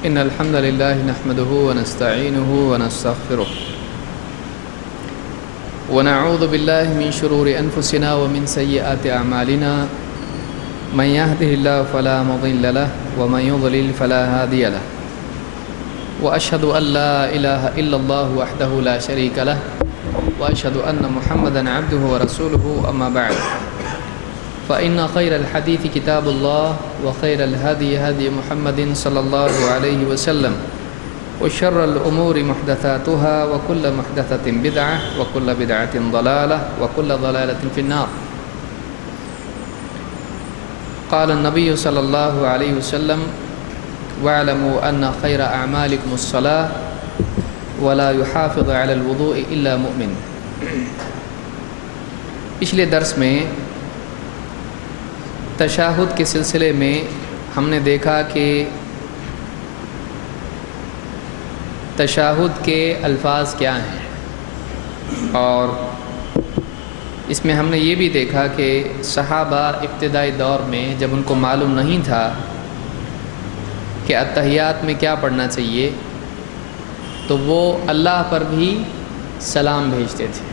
إن الحمد لله نحمده ونستعينه ونستغفره ونعوذ بالله من شرور أنفسنا ومن سيئات أعمالنا من يهده الله فلا مضل له ومن يضلل فلا هادي له وأشهد أن لا إله إلا الله وحده لا شريك له وأشهد أن محمدا عبده ورسوله أما بعد فإن خير الحديث كتاب الله وخير الهدي هدي محمد صلى الله عليه وسلم وشر الأمور محدثاتها وكل محدثة بدعة وكل بدعة ضلالة وكل ضلالة في النار. قال النبي صلى الله عليه وسلم واعلموا أن خير أعمالكم الصلاة ولا يحافظ على الوضوء إلا مؤمن. پچھلے درس میں تشہد کے سلسلے میں ہم نے دیکھا کہ تشہد کے الفاظ کیا ہیں، اور اس میں ہم نے یہ بھی دیکھا کہ صحابہ ابتدائی دور میں جب ان کو معلوم نہیں تھا کہ اتحیات میں کیا پڑھنا چاہیے تو وہ اللہ پر بھی سلام بھیجتے تھے.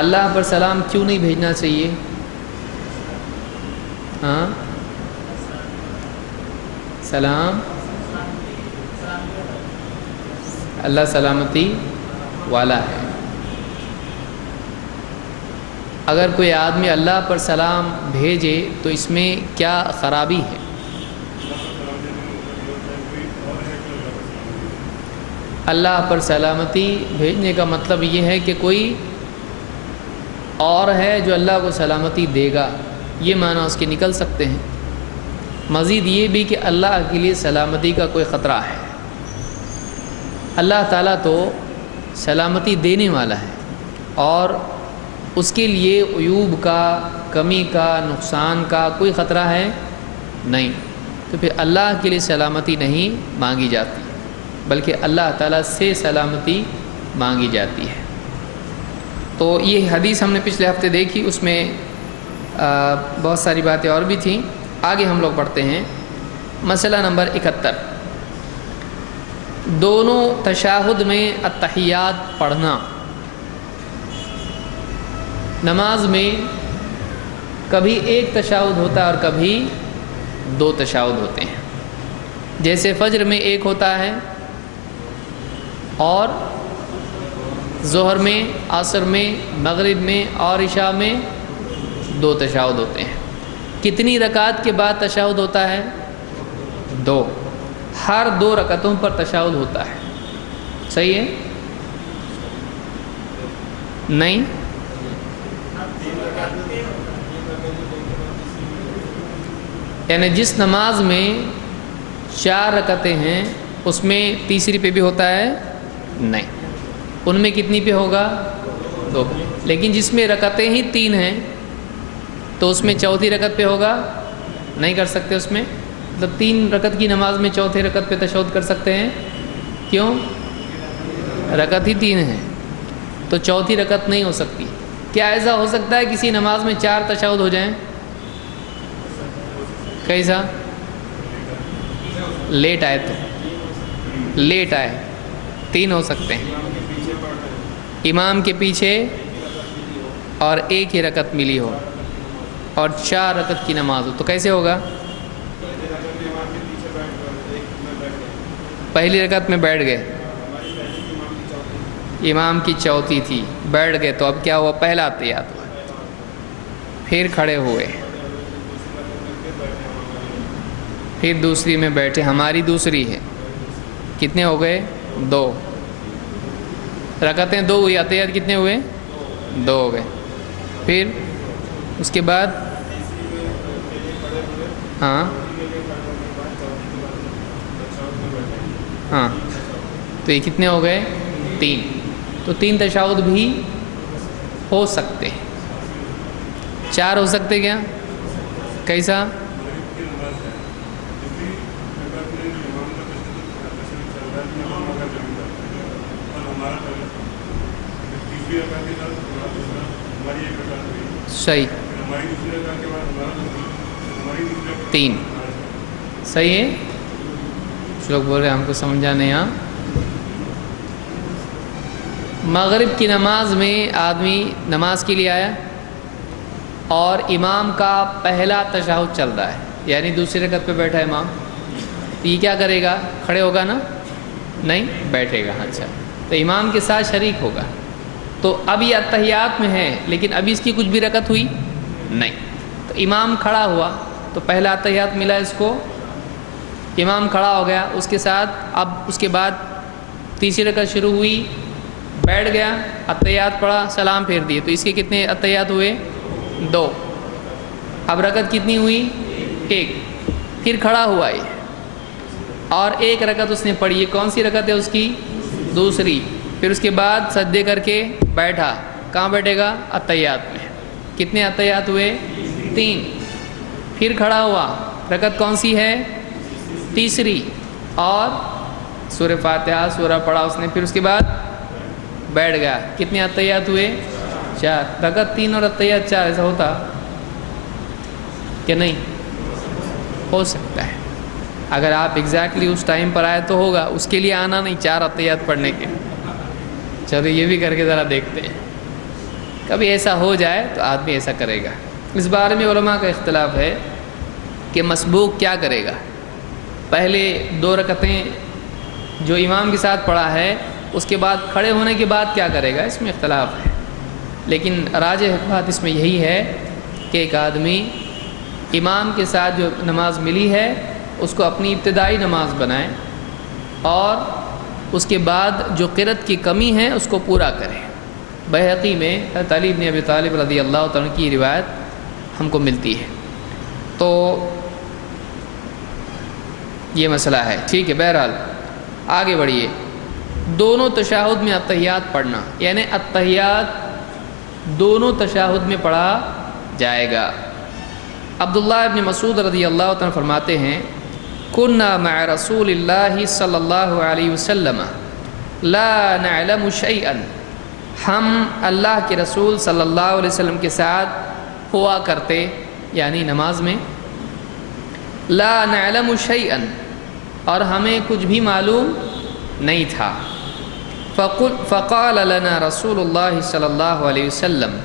اللہ پر سلام کیوں نہیں بھیجنا چاہیے؟ ہاں، سلام اللہ سلامتی والا ہے. اگر کوئی آدمی اللہ پر سلام بھیجے تو اس میں کیا خرابی ہے؟ اللہ پر سلامتی بھیجنے کا مطلب یہ ہے کہ کوئی اور ہے جو اللہ کو سلامتی دے گا، یہ معنی اس کے نکل سکتے ہیں. مزید یہ بھی کہ اللہ کے لیے سلامتی کا کوئی خطرہ ہے. اللہ تعالیٰ تو سلامتی دینے والا ہے اور اس کے لیے عیوب کا، کمی کا، نقصان کا کوئی خطرہ ہے نہیں. تو پھر اللہ کے لیے سلامتی نہیں مانگی جاتی بلکہ اللہ تعالیٰ سے سلامتی مانگی جاتی ہے. تو یہ حدیث ہم نے پچھلے ہفتے دیکھی، اس میں بہت ساری باتیں اور بھی تھیں. آگے ہم لوگ پڑھتے ہیں. مسئلہ نمبر 71، دونوں تشہد میں التحیات پڑھنا. نماز میں کبھی ایک تشہد ہوتا ہے اور کبھی دو تشہد ہوتے ہیں. جیسے فجر میں ایک ہوتا ہے اور ظہر میں، عصر میں، مغرب میں اور عشاء میں دو تشہد ہوتے ہیں. کتنی رکعت کے بعد تشہد ہوتا ہے؟ دو. ہر دو رکعتوں پر تشہد ہوتا ہے. صحیح ہے؟ نہیں، یعنی جس نماز میں 4 رکعتیں ہیں اس میں تیسری پہ بھی ہوتا ہے؟ نہیں. ان میں کتنی پہ ہوگا؟ 2. لیکن جس میں رکعتیں ہی 3 ہیں تو اس میں چوتھی رکعت پہ ہوگا؟ نہیں کر سکتے. اس میں مطلب 3 رکعت کی نماز میں چوتھی رکعت پہ تشہد کر سکتے ہیں. کیوں؟ رکعت ہی 3 ہیں تو چوتھی رکعت نہیں ہو سکتی. کیا ایسا ہو سکتا ہے کسی نماز میں 4 تشہد ہو جائیں؟ کیسا؟ لیٹ آئے تو لیٹ آئے 3 ہو سکتے ہیں. امام کے پیچھے اور ایک ہی رکعت ملی ہو اور 4 رکعت کی نماز ہو تو کیسے ہوگا؟ پہلی رکعت میں بیٹھ گئے، امام کی چوتھی تھی، بیٹھ گئے تو اب کیا ہوا؟ پہلا اتحیات ہوا، پھر کھڑے ہوئے، پھر دوسری میں بیٹھے. ہماری دوسری ہے، کتنے ہو گئے؟ 2 رکعتیں 2 ہوئی، اتحیات کتنے ہوئے؟ 2 ہو گئے. پھر اس کے بعد ہاں تو یہ کتنے ہو گئے؟ 3. تو 3 تشہد بھی ہو سکتے ہیں. 4 ہو سکتے کیا؟ کیسا؟ صحیح. 3 صحیح ہے؟ کچھ لوگ بول رہے ہیں ہم کو سمجھا نہیں. ہاں مغرب کی نماز میں آدمی نماز کے لیے آیا اور امام کا پہلا تشہد چل رہا ہے، یعنی دوسری رکعت پہ بیٹھا ہے امام، تو یہ کیا کرے گا؟ کھڑے ہوگا نا؟ نہیں، بیٹھے گا. اچھا، تو امام کے ساتھ شریک ہوگا. تو اب یہ اتحیات میں ہے لیکن ابھی اس کی کچھ بھی رکعت ہوئی نہیں. تو امام کھڑا ہوا تو پہلا اتحیات ملا اس کو، امام کھڑا ہو گیا، اس کے ساتھ اب اس کے بعد تیسری رکعت شروع ہوئی، بیٹھ گیا، اتحیات پڑھا، سلام پھیر دیے، تو اس کے کتنے اتحیات ہوئے؟ 2. اب رکعت کتنی ہوئی؟ 1. پھر کھڑا ہوا یہ اور 1 رکعت اس نے پڑھی. یہ کون سی رکعت ہے اس کی؟ دوسری. پھر اس کے بعد سجدے کر کے بیٹھا. کہاں بیٹھے گا؟ اتحیات میں. کتنے اتحیات ہوئے؟ 3. پھر کھڑا ہوا، رکعت کون سی ہے؟ تیسری، اور سورہ فاتحہ سورہ پڑھا اس نے، پھر اس کے بعد بیٹھ گیا. کتنے اتحیات ہوئے؟ 4. رکعت 3 اور اتحیات 4. ایسا ہوتا کہ نہیں؟ ہو سکتا ہے اگر آپ ایگزیکٹلی اس ٹائم پر آئے تو ہوگا، اس کے لیے آنا نہیں 4 اتحیات پڑھنے کے. چلو یہ بھی کر کے ذرا دیکھتے ہیں، کبھی ایسا ہو جائے تو آدمی ایسا کرے گا. اس بارے میں علماء کا اختلاف ہے کہ مسبوق کیا کرے گا. پہلے 2 رکعتیں جو امام کے ساتھ پڑھا ہے اس کے بعد کھڑے ہونے کے بعد کیا کرے گا، اس میں اختلاف ہے. لیکن راجح بات اس میں یہی ہے کہ ایک آدمی امام کے ساتھ جو نماز ملی ہے اس کو اپنی ابتدائی نماز بنائے اور اس کے بعد جو قرأت کی کمی ہے اس کو پورا کرے. بحقی میں حضرت علی بن ابی طالب رضی اللہ تعالیٰ کی روایت ہم کو ملتی ہے. تو یہ مسئلہ ہے. ٹھیک ہے، بہرحال آگے بڑھیے. دونوں تشہد میں اتحیات پڑھنا، یعنی اتحیات دونوں تشہد میں پڑھا جائے گا. عبداللہ ابن مسعود رضی اللہ عنہ فرماتے ہیں کنا مع رسول اللہ صلی اللہ علیہ وسلم لا نعلم شیئا، ہم اللہ کے رسول صلی اللہ علیہ وسلم کے ساتھ ہوا کرتے، یعنی نماز میں، لا نعلم شیئا، اور ہمیں کچھ بھی معلوم نہیں تھا. فقال لنا رسول اللہ صلی اللہ علیہ وسلم،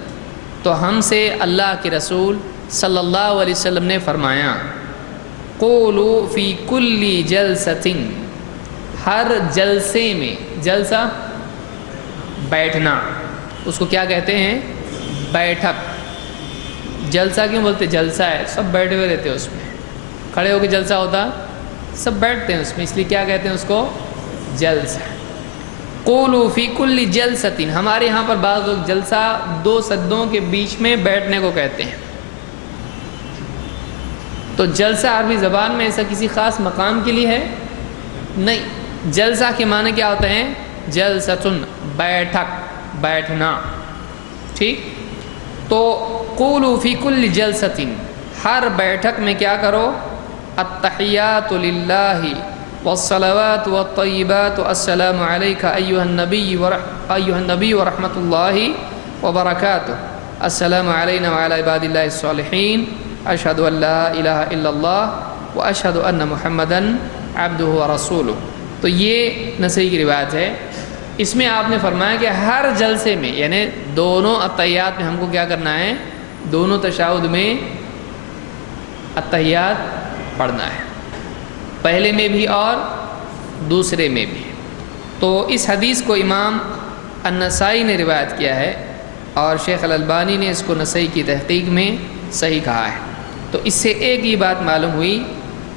تو ہم سے اللہ کے رسول صلی اللہ علیہ وسلم نے فرمایا قولوا فی کل جلسۃ، ہر جلسے میں، جلسہ بیٹھنا، اس کو کیا کہتے ہیں؟ بیٹھک. جلسہ کیوں بولتے؟ جلسہ ہے، سب بیٹھے ہوئے رہتے ہیں اس میں، کھڑے ہو کے جلسہ ہوتا، سب بیٹھتے ہیں اس میں، اس لیے کیا کہتے ہیں اس کو؟ جلسہ. قولوا فی کل جلسۃ، ہمارے یہاں پر بعض لوگ جلسہ 2 سجدوں کے بیچ میں بیٹھنے کو کہتے ہیں. تو جلسہ عربی زبان میں ایسا کسی خاص مقام کے لیے ہے نہیں. جلسہ کے معنی کیا ہوتے ہیں؟ جلسۃن، بیٹھک، بیٹھنا. ٹھیک. تو قولوا فی کل جلسۃ، ہر بیٹھک میں کیا کرو؟ التحیات للہ والصلوات والطیبات السلام علیک ایھا النبی ورحمۃ اللہ وبرکاتہ، السلام علینا وعلی عباد اللہ الصالحین، اشہد ان لا الہ الا اللہ واشہد ان محمدا عبدہ ورسولہ. تو یہ نسائی کی روایت ہے. اس میں آپ نے فرمایا کہ ہر جلسے میں، یعنی دونوں اتحیات میں ہم کو کیا کرنا ہے؟ دونوں تشہد میں اتحیات پڑھنا ہے، پہلے میں بھی اور دوسرے میں بھی. تو اس حدیث کو امام النسائی نے روایت کیا ہے اور شیخ الالبانی نے اس کو نسائی کی تحقیق میں صحیح کہا ہے. تو اس سے ایک ہی بات معلوم ہوئی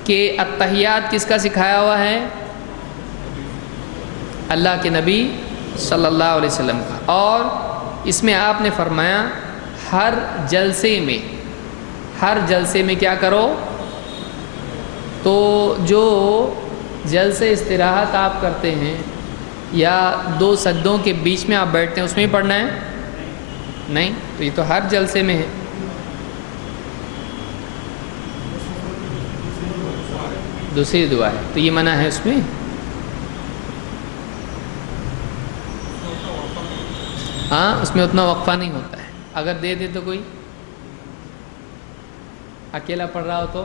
کہ اتحیات کس کا سکھایا ہوا ہے؟ اللہ کے نبی صلی اللہ علیہ وسلم کا. اور اس میں آپ نے فرمایا ہر جلسے میں کیا کرو؟ تو جو جلسے استراحت آپ کرتے ہیں یا 2 سجدوں کے بیچ میں آپ بیٹھتے ہیں اس میں ہی پڑھنا ہے؟ نہیں. تو یہ تو ہر جلسے میں ہے. دوسری دعا ہے تو یہ منع ہے اس میں. ہاں اس میں اتنا وقفہ نہیں ہوتا ہے. اگر دے دے تو کوئی اکیلا پڑھ رہا ہو تو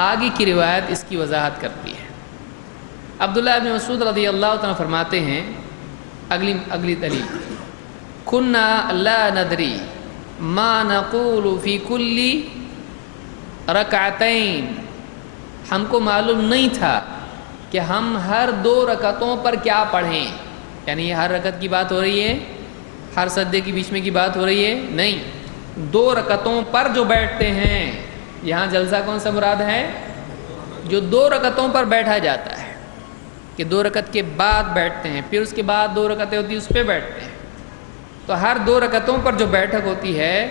آگے کی روایت اس کی وضاحت کرتی ہے۔ عبداللہ ابن مسعود رضی اللہ تعالیٰ فرماتے ہیں اگلی دلیل، کنا لا ندری ما نقول فی کل رکعتین، ہم کو معلوم نہیں تھا کہ ہم ہر 2 رکعتوں پر کیا پڑھیں، یعنی یہ ہر رکعت کی بات ہو رہی ہے، ہر سجدے کے بیچ میں کی بات ہو رہی ہے، نہیں، 2 رکعتوں پر جو بیٹھتے ہیں، یہاں جلسہ کون سا مراد ہے؟ جو 2 رکعتوں پر بیٹھا جاتا ہے، کہ 2 رکعت کے بعد بیٹھتے ہیں، پھر اس کے بعد 2 رکعتیں ہوتی ہیں اس پہ بیٹھتے ہیں، تو ہر 2 رکعتوں پر جو بیٹھک ہوتی ہے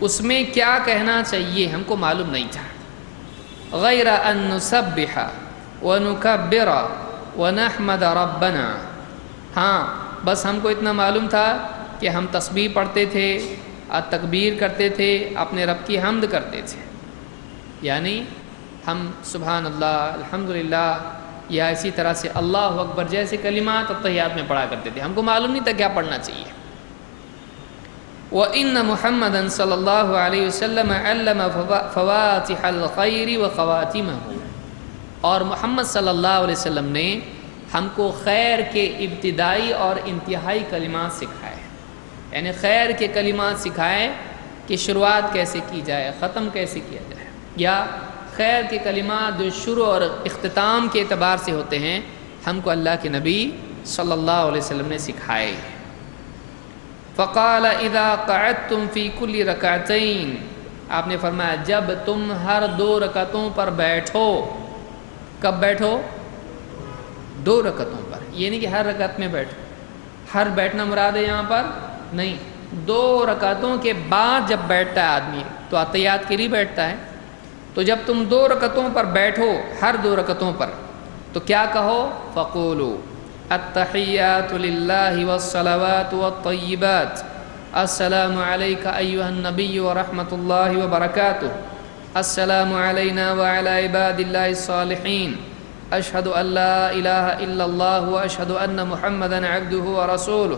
اس میں کیا کہنا چاہیے ہم کو معلوم نہیں تھا۔ غیر ان نسبح ونکبر ونحمد ربنا، ہاں بس ہم کو اتنا معلوم تھا کہ ہم تسبیح پڑھتے تھے، تکبیر کرتے تھے، اپنے رب کی حمد کرتے تھے، یعنی ہم سبحان اللہ، الحمدللہ، یا اسی طرح سے اللہ اکبر جیسے کلمات التحیات میں پڑھا کرتے تھے، ہم کو معلوم نہیں تھا کیا پڑھنا چاہیے۔ وَإِنَّ مُحَمَّدًا صلی اللہ علیہ وسلم علم فواتح الخیر وخواتمہ، اور محمد صلی اللہ علیہ وسلم نے ہم کو خیر کے ابتدائی اور انتہائی کلمات سکھائے، یعنی خیر کے کلمات سکھائے کہ شروعات کیسے کی جائے، ختم کیسے کیا جائے، یا خیر کے کلمات جو شروع اور اختتام کے اعتبار سے ہوتے ہیں ہم کو اللہ کے نبی صلی اللہ علیہ وسلم نے سکھائے۔ فقال اذا قعدتم فی کل رکعتین، آپ نے فرمایا جب تم ہر 2 رکعتوں پر بیٹھو، کب بیٹھو؟ 2 رکعتوں پر، یہ نہیں کہ ہر رکعت میں بیٹھو، ہر بیٹھنا مراد ہے یہاں پر نہیں، 2 رکعتوں کے بعد جب بیٹھتا ہے آدمی تو اتحیات کے لیے بیٹھتا ہے، تو جب تم 2 رکعتوں پر بیٹھو، ہر 2 رکعتوں پر، تو کیا کہو؟ فقولوا التحیات للہ والصلوات والطیبات، السلام علیک ایہا النبی ورحمۃ اللہ وبرکاتہ، السلام علینا وعلی عباد اللہ الصالحین، اشہد ان لا الہ الا اللہ واشہد ان محمدا عبدہ ورسولہ،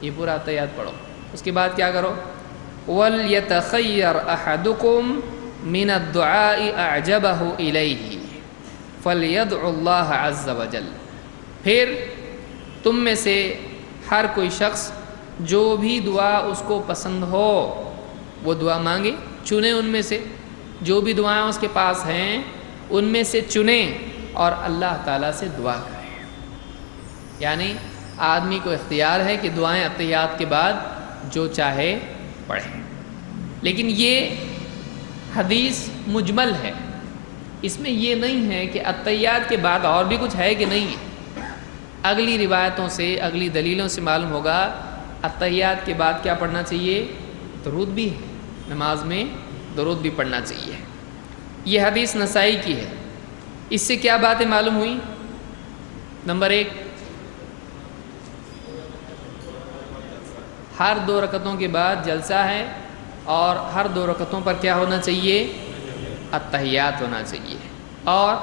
یہ پورا تحیات پڑھو۔ اس کے بعد کیا کرو؟ وَلْيَتَخَيَّرْ أَحَدُكُمْ مِنَ الدُّعَاءِ أَعْجَبَهُ إِلَيْهِ فَلْيَدْعُ اللَّهَ عَزَّ وَجَلَّ، پھر تم میں سے ہر کوئی شخص جو بھی دعا اس کو پسند ہو وہ دعا مانگے، چنے ان میں سے جو بھی دعائیں اس کے پاس ہیں ان میں سے چنیں اور اللہ تعالیٰ سے دعا کریں، یعنی آدمی کو اختیار ہے کہ دعائیں اتحیات کے بعد جو چاہے پڑھیں، لیکن یہ حدیث مجمل ہے، اس میں یہ نہیں ہے کہ اتحیات کے بعد اور بھی کچھ ہے کہ نہیں ہے۔ اگلی روایتوں سے، اگلی دلیلوں سے معلوم ہوگا اتحیات کے بعد کیا پڑھنا چاہیے؟ درود بھی ہے، نماز میں درود بھی پڑھنا چاہیے۔ یہ حدیث نسائی کی ہے۔ اس سے کیا باتیں معلوم ہوئی؟ نمبر 1، ہر 2 رکعتوں کے بعد جلسہ ہے، اور ہر 2 رکعتوں پر کیا ہونا چاہیے؟ اتحیات ہونا چاہیے، اور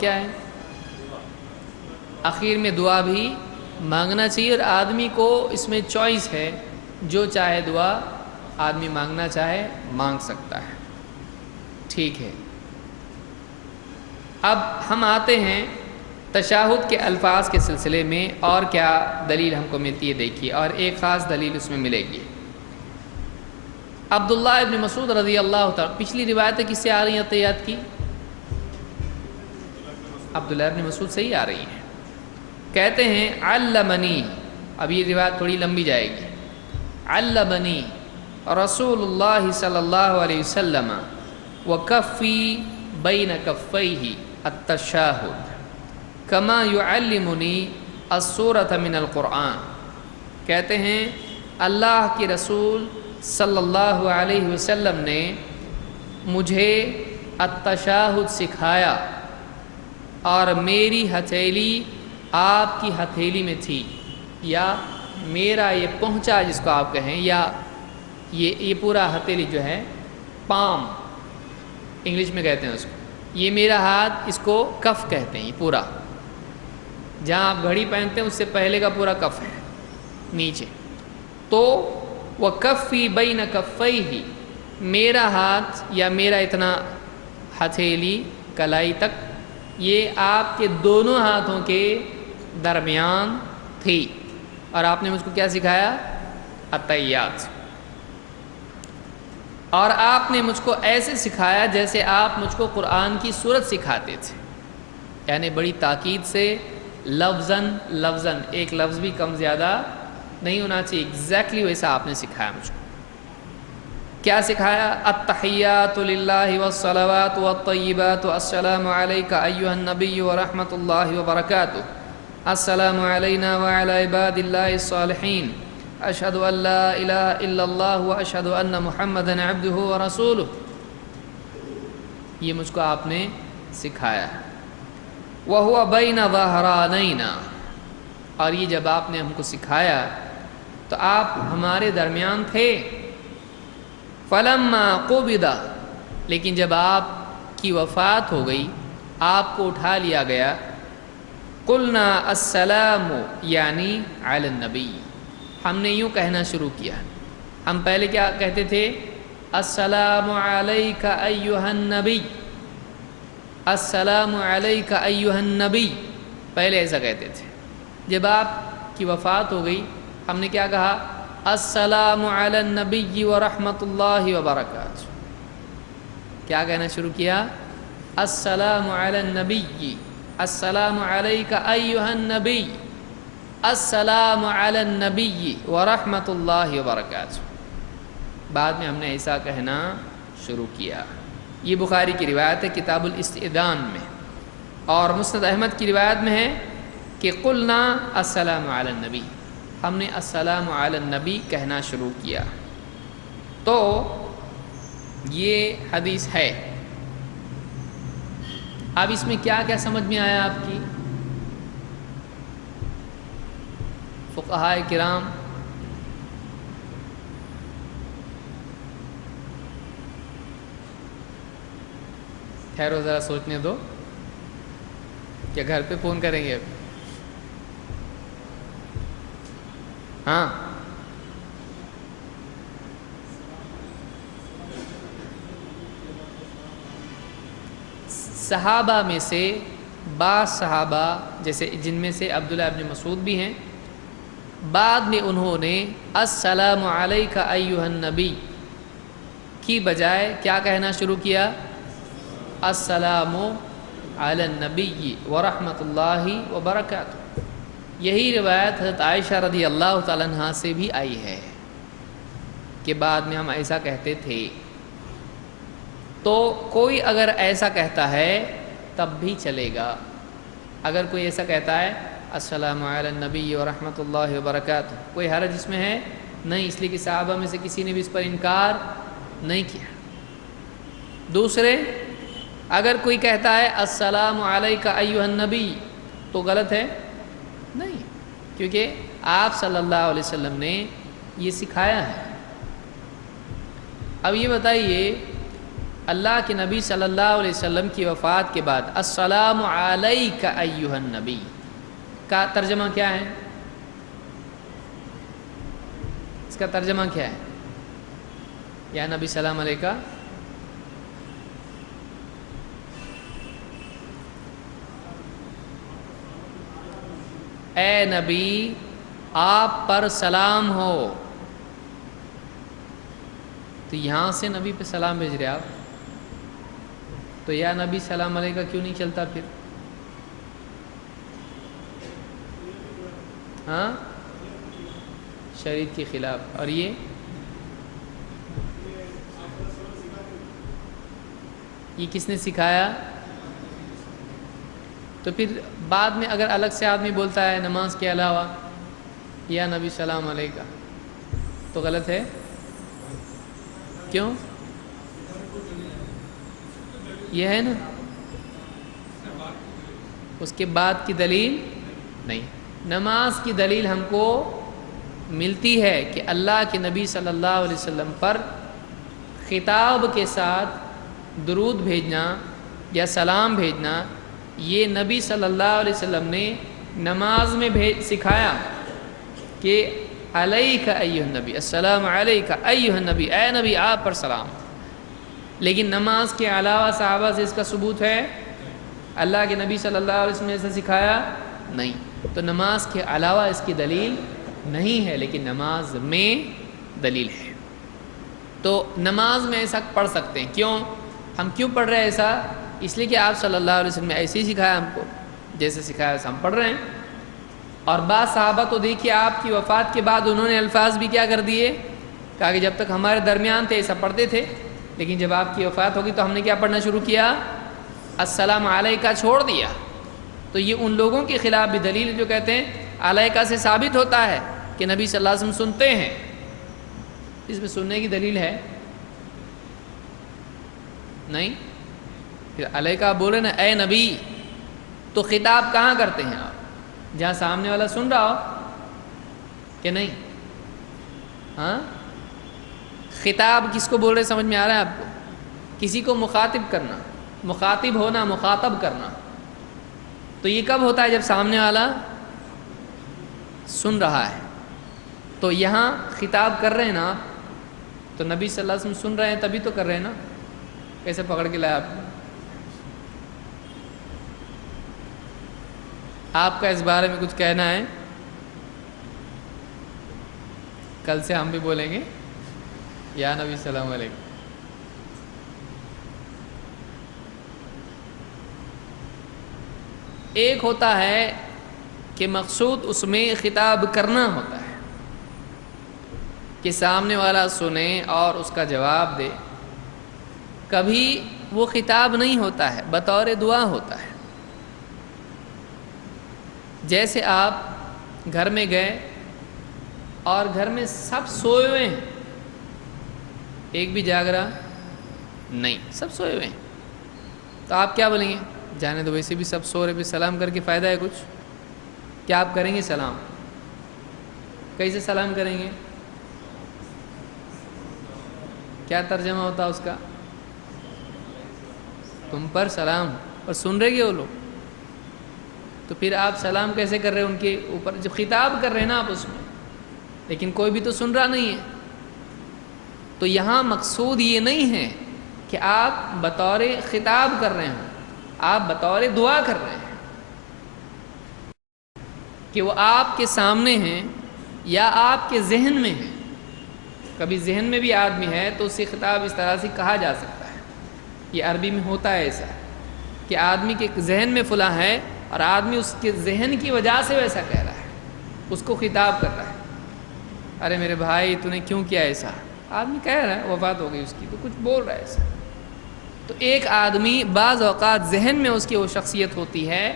کیا ہے؟ آخر میں دعا بھی مانگنا چاہیے، اور آدمی کو اس میں چوائس ہے، جو چاہے دعا آدمی مانگنا چاہے مانگ سکتا ہے۔ ٹھیک ہے، اب ہم آتے ہیں تشہد کے الفاظ کے سلسلے میں، اور کیا دلیل ہم کو ملتی ہے دیکھیے، اور ایک خاص دلیل اس میں ملے گی۔ عبداللہ ابن مسعود رضی اللہ تعالیٰ، پچھلی روایتیں کس سے آ رہی ہیں اتحیات کی؟ عبداللہ ابن مسعود سے ہی آ رہی ہیں۔ کہتے ہیں علمنی، اب یہ روایت تھوڑی لمبی جائے گی، علمنی رسول اللہ صلی اللہ علیہ وسلم وکفی بین کفیہ التشہد کما یعلمنی السورۃ من القرآن، کہتے ہیں اللہ کے رسول صلی اللہ علیہ وسلم نے مجھے التشہد سکھایا، اور میری ہتھیلی آپ کی ہتھیلی میں تھی، یا میرا یہ پہنچا جس کو آپ کہیں، یا یہ پورا ہتھیلی جو ہے، پام انگلش میں کہتے ہیں اس کو، یہ میرا ہاتھ اس کو کف کہتے ہیں، یہ پورا جہاں آپ گھڑی پہنتے ہیں اس سے پہلے کا پورا کف ہے نیچے، تو وَكَفِّي بَيْنَ كَفَّيْهِ، میرا ہاتھ یا میرا اتنا ہتھیلی کلائی تک یہ آپ کے دونوں ہاتھوں کے درمیان تھی، اور آپ نے مجھ کو کیا سکھایا؟ التحیات، اور آپ نے مجھ کو ایسے سکھایا جیسے آپ مجھ کو قرآن کی سورت سکھاتے تھے، یعنی بڑی تاکید سے لفظاً ایک لفظ بھی کم زیادہ نہیں ہونا چاہیے، ایگزیکٹلی ویسا آپ نے سکھایا مجھ کو۔ کیا سکھایا؟ التحیات للہ والصلوات والطیبات، السلام علیک ایھا النبی ورحمۃ اللہ وبرکاتہ، السلام علینا وعلی عباد اللہ الصالحین، اشہد ان لا الہ الا اللہ واشہد ان محمدا عبدہ ورسولہ، یہ مجھ کو آپ نے سکھایا۔ وہو بین ظہرانینا، اور یہ جب آپ نے ہم کو سکھایا تو آپ ہمارے درمیان تھے۔ فلما قبض، لیکن جب آپ کی وفات ہو گئی، آپ کو اٹھا لیا گیا، قلنا السلام یعنی علی النبی، ہم نے یوں کہنا شروع کیا۔ ہم پہلے کیا کہتے تھے؟ السلام علیک ایھا النبی، السلام علیک ایھا النبی، پہلے ایسا کہتے تھے۔ جب آپ کی وفات ہو گئی ہم نے کیا کہا؟ السلام علی النبی ورحمۃ اللہ وبرکاتہ، کیا کہنا شروع کیا؟ السلام علی النبی، السلام علیک ایھا النبی، السلام علی النبی ورحمۃ اللہ وبرکاتہ، بعد میں ہم نے ایسا کہنا شروع کیا۔ یہ بخاری کی روایت ہے کتاب الاستئذان میں، اور مسند احمد کی روایت میں ہے کہ قلنا السلام علی النبی، ہم نے السلام علی النبی کہنا شروع کیا۔ تو یہ حدیث ہے۔ اب اس میں کیا کیا سمجھ میں آیا آپ کی؟ فقہائے کرام ٹھہرو ذرا سوچنے دو، کیا گھر پہ فون کریں گے اب؟ ہاں، صحابہ میں سے بعض صحابہ، جیسے جن میں سے عبداللہ ابن مسعود بھی ہیں، بعد میں انہوں نے السلام علیک ایھا النبی کی بجائے کیا کہنا شروع کیا؟ السلام علی النبی ورحمۃ اللہ وبرکاتہ۔ یہی روایت حضرت عائشہ رضی اللہ تعالیٰ عنہ سے بھی آئی ہے کہ بعد میں ہم ایسا کہتے تھے۔ تو کوئی اگر ایسا کہتا ہے تب بھی چلے گا، اگر کوئی ایسا کہتا ہے السلام علی النبی ورحمۃ اللہ وبرکاتہ، کوئی حرج اس میں ہے نہیں، اس لیے کہ صحابہ میں سے کسی نے بھی اس پر انکار نہیں کیا۔ دوسرے، اگر کوئی کہتا ہے السلام علیک ایھا النبی تو غلط ہے؟ نہیں، کیونکہ آپ صلی اللہ علیہ وسلم نے یہ سکھایا ہے۔ اب یہ بتائیے، اللہ کے نبی صلی اللہ علیہ وسلم کی وفات کے بعد السلام علیک ایھا النبی کا ترجمہ کیا ہے؟ اس کا ترجمہ کیا ہے؟ یا نبی سلام علیکہ، اے نبی آپ پر سلام ہو، تو یہاں سے نبی پہ سلام بھیج رہے آپ، تو یا نبی سلام علیکہ کیوں نہیں چلتا پھر؟ ہاں، شریعت کے خلاف۔ اور یہ کس نے سکھایا؟ تو پھر بعد میں اگر الگ سے آدمی بولتا ہے نماز کے علاوہ یا نبی سلام علیکہ تو غلط ہے؟ کیوں؟ یہ ہے نا، اس کے بعد کی دلیل نہیں۔ نماز کی دلیل ہم کو ملتی ہے کہ اللہ کے نبی صلی اللہ علیہ وسلم پر خطاب کے ساتھ درود بھیجنا یا سلام بھیجنا، یہ نبی صلی اللہ علیہ وسلم نے نماز میں سکھایا کہ علیکا ایھا النبی، السلام علیکا ایھا النبی، اے نبی آپ پر سلام۔ لیکن نماز کے علاوہ صحابہ سے اس کا ثبوت ہے؟ اللہ کے نبی صلی اللہ علیہ وسلم نے ایسا سکھایا نہیں۔ تو نماز کے علاوہ اس کی دلیل نہیں ہے، لیکن نماز میں دلیل ہے۔ تو نماز میں ایسا پڑھ سکتے ہیں۔ کیوں؟ ہم کیوں پڑھ رہے ہیں ایسا؟ اس لیے کہ آپ صلی اللہ علیہ وسلم نے ایسے ہی سکھایا ہم کو، جیسے سکھایا ویسے ہم پڑھ رہے ہیں۔ اور بعض صحابہ تو دیکھیے آپ کی وفات کے بعد انہوں نے الفاظ بھی کیا کر دیے، کہا کہ جب تک ہمارے درمیان تھے ایسا پڑھتے تھے، لیکن جب آپ کی وفات ہوگی تو ہم نے کیا پڑھنا شروع کیا؟ السلام علیکہ چھوڑ دیا۔ تو یہ ان لوگوں کے خلاف بھی دلیل ہے جو کہتے ہیں علیکہ سے ثابت ہوتا ہے کہ نبی صلی اللہ علیہ وسلم سنتے ہیں۔ اس میں سننے کی دلیل ہے نہیں؟ پھر علیکہ آپ بولے نا اے نبی، تو خطاب کہاں کرتے ہیں آپ؟ جہاں سامنے والا سن رہا ہو کہ نہیں؟ ہاں، خطاب کس کو بول رہے سمجھ میں آ رہا ہے آپ کو؟ کسی کو مخاطب کرنا، مخاطب ہونا، مخاطب کرنا۔ تو یہ کب ہوتا ہے؟ جب سامنے والا سن رہا ہے۔ تو یہاں خطاب کر رہے ہیں نا، تو نبی صلی اللہ علیہ وسلم سن رہے ہیں تبھی تو کر رہے ہیں نا۔ کیسے پکڑ کے لائے آپ کو؟ آپ کا اس بارے میں کچھ کہنا ہے؟ کل سے ہم بھی بولیں گے یا نبی السلام علیکم۔ ایک ہوتا ہے کہ مقصود اس میں خطاب کرنا ہوتا ہے کہ سامنے والا سنے اور اس کا جواب دے۔ کبھی وہ خطاب نہیں ہوتا ہے، بطور دعا ہوتا ہے۔ جیسے آپ گھر میں گئے اور گھر میں سب سوئے ہوئے ہیں، ایک بھی جاگ رہا نہیں، سب سوئے ہوئے ہیں، تو آپ کیا بولیں گے؟ جانے تو ویسے بھی سب سو رہے، بھی سلام کر کے فائدہ ہے کچھ؟ کیا آپ کریں گے سلام؟ کیسے سلام کریں گے؟ کیا ترجمہ ہوتا اس کا؟ تم پر سلام، اور سن رہے گے وہ لوگ، تو پھر آپ سلام کیسے کر رہے ہیں ان کے اوپر؟ جب خطاب کر رہے ہیں نا آپ اس میں، لیکن کوئی بھی تو سن رہا نہیں ہے۔ تو یہاں مقصود یہ نہیں ہے کہ آپ بطور خطاب کر رہے ہوں، آپ بطور دعا کر رہے ہیں کہ وہ آپ کے سامنے ہیں یا آپ کے ذہن میں ہیں۔ کبھی ذہن میں بھی آدمی ہے تو اسے خطاب اس طرح سے کہا جا سکتا ہے۔ یہ عربی میں ہوتا ہے ایسا کہ آدمی کے ذہن میں فلاں ہے اور آدمی اس کے ذہن کی وجہ سے ویسا کہہ رہا ہے، اس کو خطاب کر رہا ہے۔ ارے میرے بھائی تو نے کیوں کیا ایسا؟ آدمی کہہ رہا ہے وفات ہو گئی اس کی، تو کچھ بول رہا ہے ایسا۔ تو ایک آدمی بعض اوقات ذہن میں اس کی وہ شخصیت ہوتی ہے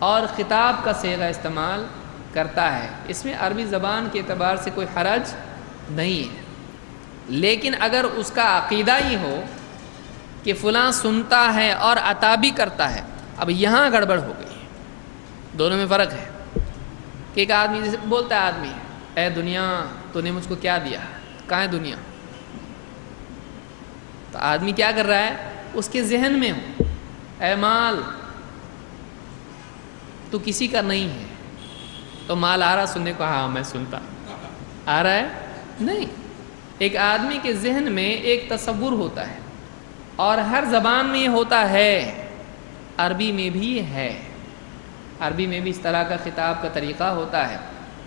اور خطاب کا صیغہ استعمال کرتا ہے۔ اس میں عربی زبان کے اعتبار سے کوئی حرج نہیں ہے، لیکن اگر اس کا عقیدہ ہی ہو کہ فلاں سنتا ہے اور عطا بھی کرتا ہے، اب یہاں گڑبڑ ہو گئی۔ دونوں میں فرق ہے کہ ایک آدمی جیسے بولتا ہے آدمی اے دنیا تو نے مجھ کو کیا دیا، کہاں ہے دنیا؟ تو آدمی کیا کر رہا ہے؟ اس کے ذہن میں ہو اے مال تو کسی کا نہیں ہے، تو مال آ رہا سننے کو؟ ہاں میں سنتا، آ رہا ہے نہیں۔ ایک آدمی کے ذہن میں ایک تصور ہوتا ہے، اور ہر زبان میں یہ ہوتا ہے، عربی میں بھی ہے، عربی میں بھی اس طرح کا خطاب کا طریقہ ہوتا ہے۔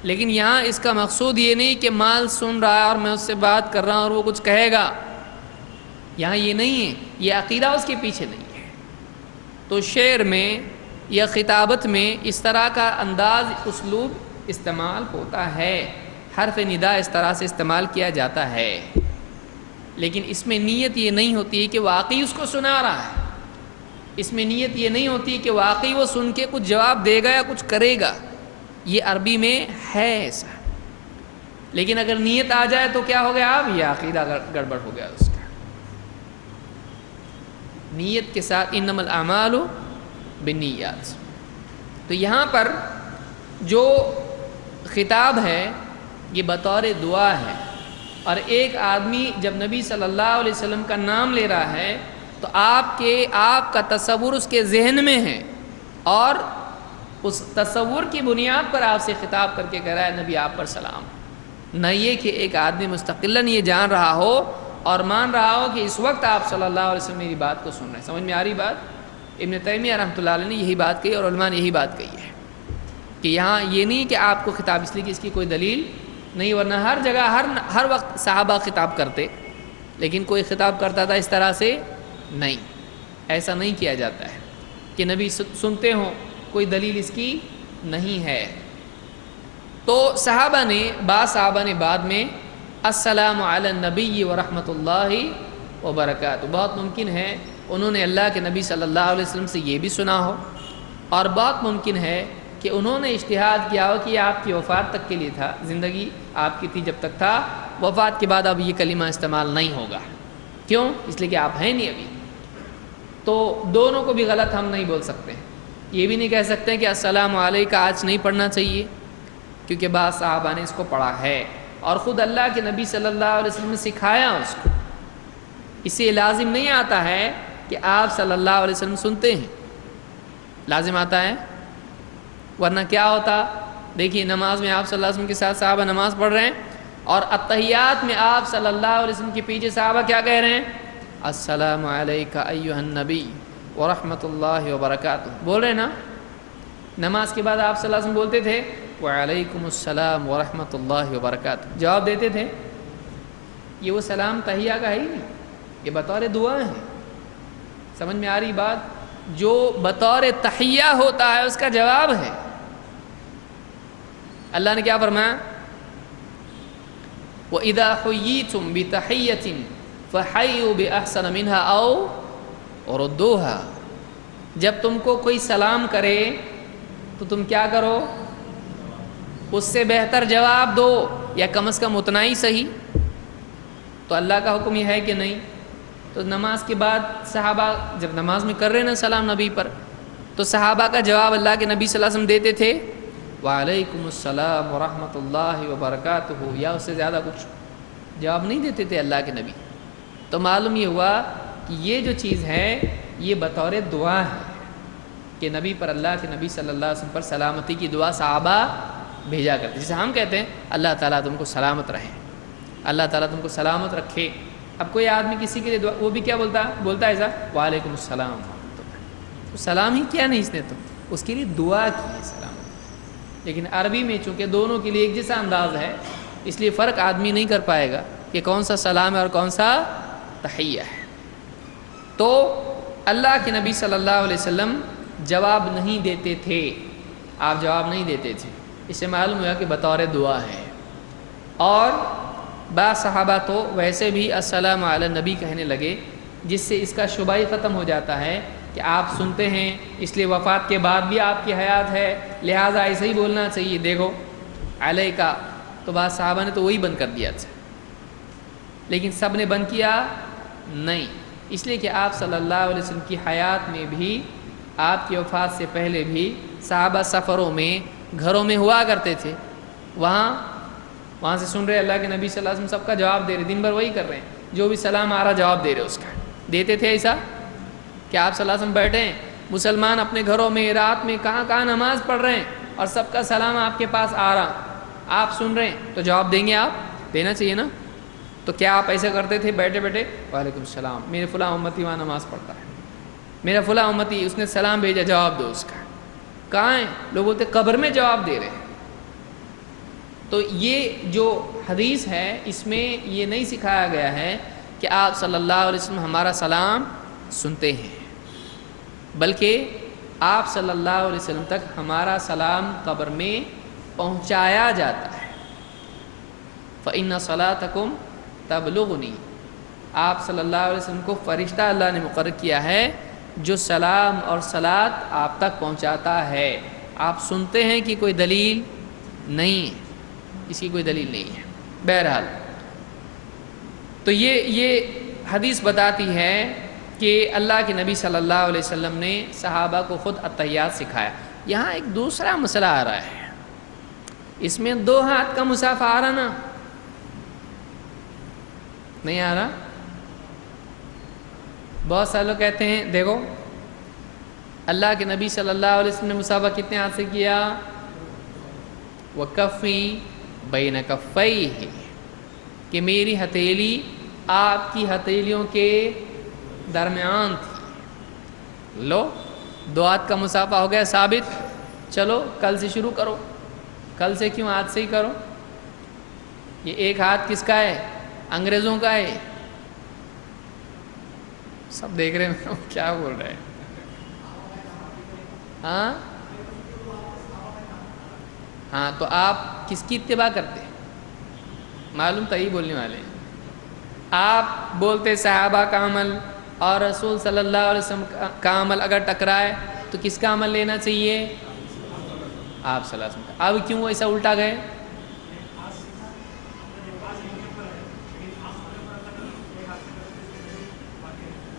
لیکن یہاں اس کا مقصود یہ نہیں کہ مال سن رہا ہے اور میں اس سے بات کر رہا ہوں اور وہ کچھ کہے گا، یہاں یہ نہیں ہے، یہ عقیدہ اس کے پیچھے نہیں ہے۔ تو شعر میں یا خطابت میں اس طرح کا انداز، اسلوب استعمال ہوتا ہے، حرف ندا اس طرح سے استعمال کیا جاتا ہے، لیکن اس میں نیت یہ نہیں ہوتی کہ واقعی اس کو سنا رہا ہے، اس میں نیت یہ نہیں ہوتی کہ واقعی وہ سن کے کچھ جواب دے گا یا کچھ کرے گا۔ یہ عربی میں ہے ایسا، لیکن اگر نیت آ جائے تو کیا ہو گیا؟ اب یہ عقیدہ گڑبڑ ہو گیا اس کا۔ نیت کے ساتھ انما الاعمال بالنیات۔ تو یہاں پر جو خطاب ہے یہ بطور دعا ہے، اور ایک آدمی جب نبی صلی اللہ علیہ وسلم کا نام لے رہا ہے تو آپ کا تصور اس کے ذہن میں ہے، اور اس تصور کی بنیاد پر آپ سے خطاب کر کے کہہ رہا ہے نبی آپ پر سلام، نہ یہ کہ ایک آدمی مستقلاً یہ جان رہا ہو اور مان رہا ہو کہ اس وقت آپ صلی اللہ علیہ وسلم میری بات کو سن رہے ہیں۔ سمجھ میں آ رہی بات؟ ابن تیمیہ رحمۃ اللہ علیہ نے یہی بات کہی اور علماء نے یہی بات کہی ہے کہ یہاں یہ نہیں کہ آپ کو خطاب اس لیے کہ اس کی کوئی دلیل نہیں، ورنہ ہر جگہ ہر وقت صحابہ خطاب کرتے، لیکن کوئی خطاب کرتا تھا اس طرح سے نہیں، ایسا نہیں کیا جاتا ہے کہ نبی سنتے ہوں، کوئی دلیل اس کی نہیں ہے۔ تو بعض صحابہ نے بعد میں السلام علی النبی ورحمۃ اللہ وبرکاتہ، بہت ممکن ہے انہوں نے اللہ کے نبی صلی اللہ علیہ وسلم سے یہ بھی سنا ہو، اور بہت ممکن ہے کہ انہوں نے اجتہاد کیا ہو کہ یہ آپ کی وفات تک کے لیے تھا، زندگی آپ کی تھی جب تک تھا، وفات کے بعد اب یہ کلمہ استعمال نہیں ہوگا۔ کیوں؟ اس لیے کہ آپ ہیں نہیں ابھی۔ تو دونوں کو بھی غلط ہم نہیں بول سکتے، یہ بھی نہیں کہہ سکتے کہ السلام علیکہ آج نہیں پڑھنا چاہیے، کیونکہ بعض صحابہ نے اس کو پڑھا ہے اور خود اللہ کے نبی صلی اللہ علیہ وسلم نے سکھایا اس کو۔ اس سے لازم نہیں آتا ہے کہ آپ صلی اللہ علیہ وسلم سنتے ہیں، لازم آتا ہے، ورنہ کیا ہوتا؟ دیکھیے نماز میں آپ صلی اللہ علیہ وسلم کے ساتھ صحابہ نماز پڑھ رہے ہیں، اور اتحیات میں آپ صلی اللہ علیہ وسلم کے پیچھے صحابہ کیا کہہ رہے ہیں؟ السلام علیکہ ایھا النبی ورحمۃ اللہ وبرکاتہ بول رہے ہیں نا۔ نماز کے بعد آپ صلی اللہ علیہ وسلم بولتے تھے وعلیکم السلام ورحمۃ اللہ وبرکاتہ، جواب دیتے تھے۔ یہ وہ سلام تحیہ کا ہے ہی نہیں، یہ بطور دعا ہے۔ سمجھ میں آ رہی بات؟ جو بطور تحیہ ہوتا ہے اس کا جواب ہے۔ اللہ نے کیا فرمایا؟ وَإِذَا حُيِّيتُم بِتَحِيَّةٍ فَحَيُّوا بِأَحْسَنَ مِنْهَا أَوْ رُدُّوهَا، جب تم کو کوئی سلام کرے تو تم کیا کرو؟ اس سے بہتر جواب دو، یا کم از کم اتنا ہی صحیح۔ تو اللہ کا حکم یہ ہے کہ نہیں؟ تو نماز کے بعد صحابہ جب نماز میں کر رہے نا سلام نبی پر، تو صحابہ کا جواب اللہ کے نبی صلی اللہ علیہ وسلم دیتے تھے وعلیکم السلام ورحمۃ اللہ وبرکاتہ، یا اس سے زیادہ کچھ جواب نہیں دیتے تھے اللہ کے نبی۔ تو معلوم یہ ہوا کہ یہ جو چیز ہے یہ بطور دعا ہے کہ نبی پر، اللہ کے نبی صلی اللہ علیہ وسلم پر سلامتی کی دعا صحابہ بھیجا کرتے، جسے ہم کہتے ہیں اللہ تعالیٰ تم کو سلامت رہے، اللہ تعالیٰ تم کو سلامت رکھے۔ اب کوئی آدمی کسی کے لیے دعا، وہ بھی کیا بولتا ہے ایسا وعلیکم السلام، تو سلام ہی کیا نہیں اس نے، تو اس کے لیے دعا کی ہے سلام۔ لیکن عربی میں چونکہ دونوں کے لیے ایک جیسا انداز ہے، اس لیے فرق آدمی نہیں کر پائے گا کہ کون سا سلام ہے اور کون سا تحیہ ہے۔ تو اللہ کے نبی صلی اللہ علیہ وسلم جواب نہیں دیتے تھے، آپ جواب نہیں دیتے تھے، اس سے معلوم ہوا کہ بطور دعا ہے۔ اور بعض صحابہ تو ویسے بھی السلام علی النبی کہنے لگے، جس سے اس کا شبہ ہی ختم ہو جاتا ہے کہ آپ سنتے ہیں، اس لیے وفات کے بعد بھی آپ کی حیات ہے، لہٰذا ایسے ہی بولنا چاہیے، دیکھو علیکہ۔ تو بعض صحابہ نے تو وہی بند کر دیا تھا، لیکن سب نے بند کیا نہیں، اس لیے کہ آپ صلی اللہ علیہ وسلم کی حیات میں بھی، آپ کی وفات سے پہلے بھی صحابہ سفروں میں، گھروں میں ہوا کرتے تھے، وہاں سے سن رہے، اللہ کے نبی صلی اللہ علیہ وسلم سب کا جواب دے رہے، دن بھر وہی کر رہے ہیں، جو بھی سلام آ رہا جواب دے رہے اس کا۔ دیتے تھے ایسا کہ آپ صلی اللہ علیہ وسلم بیٹھے ہیں، مسلمان اپنے گھروں میں رات میں کہاں نماز پڑھ رہے ہیں، اور سب کا سلام آپ کے پاس آ رہا، آپ سن رہے ہیں، تو جواب دیں گے آپ؟ دینا چاہیے نا۔ تو کیا آپ ایسا کرتے تھے بیٹھے بیٹھے وعلیکم السلام، میرے فلاں امتی وہاں نماز پڑھتا ہے، میرا فلاں امتی اس نے سلام بھیجا، جواب دو اس کا؟ کہاں ہیں؟ لوگ بولتے قبر میں جواب دے رہے ہیں۔ تو یہ جو حدیث ہے اس میں یہ نہیں سکھایا گیا ہے کہ آپ صلی اللہ علیہ وسلم ہمارا سلام سنتے ہیں، بلکہ آپ صلی اللہ علیہ وسلم تک ہمارا سلام قبر میں پہنچایا جاتا ہے۔ فَإِنَّ صَلَاتَكُمْ تَبْلُغُنِي، آپ صلی اللہ علیہ وسلم کو فرشتہ اللہ نے مقرر کیا ہے جو سلام اور صلات آپ تک پہنچاتا ہے۔ آپ سنتے ہیں کہ کوئی دلیل نہیں ہے، اس کی کوئی دلیل نہیں ہے۔ بہرحال تو یہ حدیث بتاتی ہے کہ اللہ کے نبی صلی اللہ علیہ وسلم نے صحابہ کو خود التحیات سکھایا۔ یہاں ایک دوسرا مسئلہ آ رہا ہے، اس میں 2 ہاتھ کا مصافحہ آ رہا نا، نہیں آ رہا؟ بہت سارے لوگ کہتے ہیں دیکھو اللہ کے نبی صلی اللہ علیہ وسلم نے مصافحہ کتنے ہاتھ سے کیا؟ وکفی بین کفیہ کہ میری ہتھیلی آپ کی ہتھیلیوں کے درمیان تھی. لو دو ہاتھ کا مسافہ ہو گیا ثابت. چلو کل سے شروع کرو. کل سے کیوں؟ آج سے ہی کرو. یہ ایک ہاتھ کس کا ہے؟ انگریزوں کا ہے. سب دیکھ رہے ہیں کیا بول رہے ہیں. ہاں ہاں تو آپ کس کی اتباع کرتے ہیں؟ معلوم تھا یہی بولنے والے ہیں. آپ بولتے صحابہ کا عمل اور رسول صلی اللہ علیہ وسلم کا عمل اگر ٹکرائے تو کس کا عمل لینا چاہیے؟ آپ صلی اللہ علیہ وسلم کا. اب کیوں ایسا الٹا گئے؟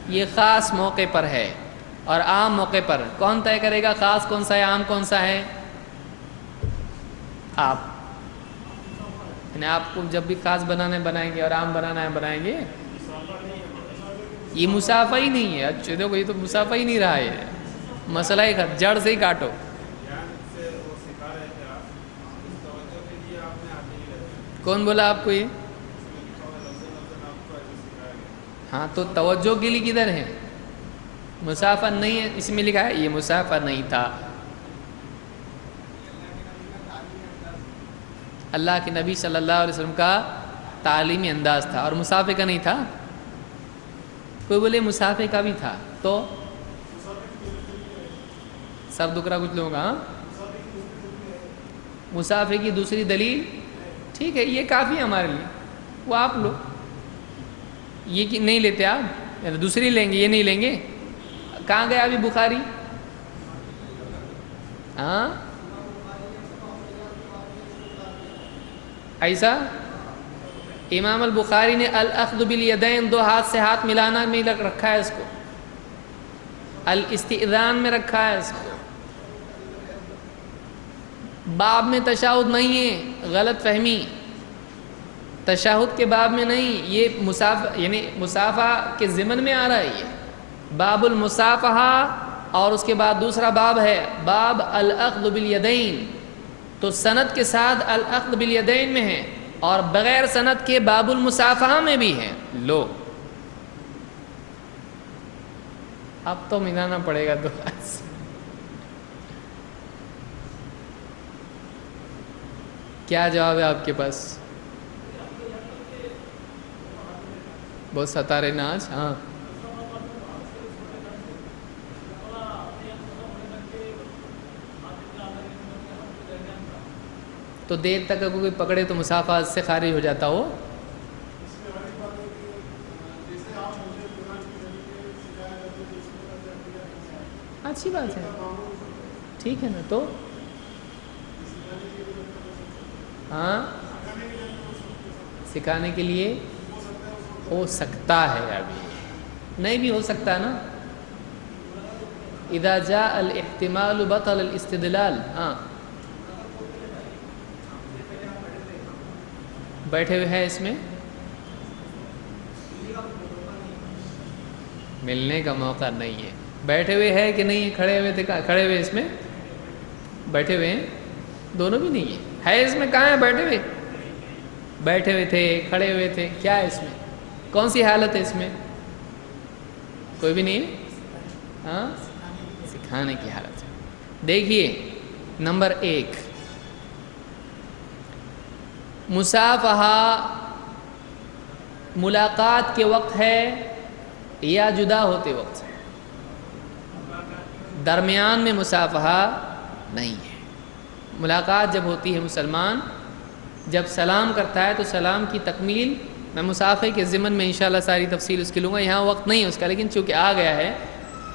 یہ خاص موقع پر ہے اور عام موقع پر کون طے کرے گا خاص کون سا ہے عام کون سا ہے؟ آپ. یعنی آپ کو جب بھی خاص بنانا ہے بنائیں گے اور عام بنانا ہے بنائیں گے. یہ مسافہ ہی نہیں ہے. اچھا دیکھو یہ تو مسافہ ہی نہیں رہا ہے. مسئلہ ہی جڑ سے ہی کاٹو. کون بولا آپ کو یہ؟ ہاں تو توجہ کے لیے کدھر ہے؟ مسافہ نہیں ہے اس میں لکھا ہے. یہ مسافہ نہیں تھا. اللہ کے نبی صلی اللہ علیہ وسلم کا تعلیمی انداز تھا اور مسافے کا نہیں تھا. کوئی بولے مسافے کا بھی تھا تو سب دکرا کچھ لوگوں کا. مسافے کی دوسری دلیل ٹھیک ہے یہ کافی ہے ہمارے لیے. وہ آپ لو یہ نہیں لیتے آپ یا دوسری لیں گے یہ نہیں لیں گے. کہاں گیا ابھی بخاری؟ ہاں ایسا امام البخاری نے الاخذ بالیدین دو ہاتھ سے ہاتھ ملانا میں رکھا ہے اس کو. الاستئذان میں رکھا ہے اس کو. باب میں تشہد نہیں ہے. غلط فہمی. تشہد کے باب میں نہیں. یہ یعنی مصافحہ کے ضمن میں آ رہا ہے. یہ باب المصافحہ اور اس کے بعد دوسرا باب ہے باب الاخذ بالیدین. تو سند کے ساتھ الاخذ بالیدین میں ہے اور بغیر سند کے باب المصافحہ میں بھی ہے. لو اب تو ملانا پڑے گا دو ہاتھ سے. کیا جواب ہے آپ کے پاس؟ بہت ستا رہے نا آج. ہاں تو دیر تک اگر کوئی پکڑے تو مسافہ سے خارج ہو جاتا ہو. اچھی بات ہے ٹھیک ہے نا. تو ہاں سکھانے کے لیے ہو سکتا ہے. ابھی نہیں بھی ہو سکتا نا. اذا جاء الاحتمال بطل الاستدلال. ہاں بیٹھے ہوئے ہیں اس میں ملنے کا موقع نہیں ہے. بیٹھے ہوئے ہے کہ نہیں کھڑے ہوئے تھے؟ کھڑے ہوئے اس میں بیٹھے ہوئے ہیں دونوں بھی نہیں ہے اس میں. کہاں ہے بیٹھے ہوئے؟ بیٹھے ہوئے تھے کھڑے ہوئے تھے. کیا ہے اس میں؟ کون سی حالت ہے اس میں؟ کوئی بھی نہیں ہے. ہاں سکھانے کی حالت ہے. دیکھیے نمبر 1 مصافحہ ملاقات کے وقت ہے یا جدا ہوتے وقت ہے؟ درمیان میں مصافحہ نہیں ہے. ملاقات جب ہوتی ہے مسلمان جب سلام کرتا ہے تو سلام کی تکمیل میں مصافحے کے ضمن میں انشاءاللہ ساری تفصیل اس کی لوں گا. یہاں وقت نہیں ہے اس کا لیکن چونکہ آ گیا ہے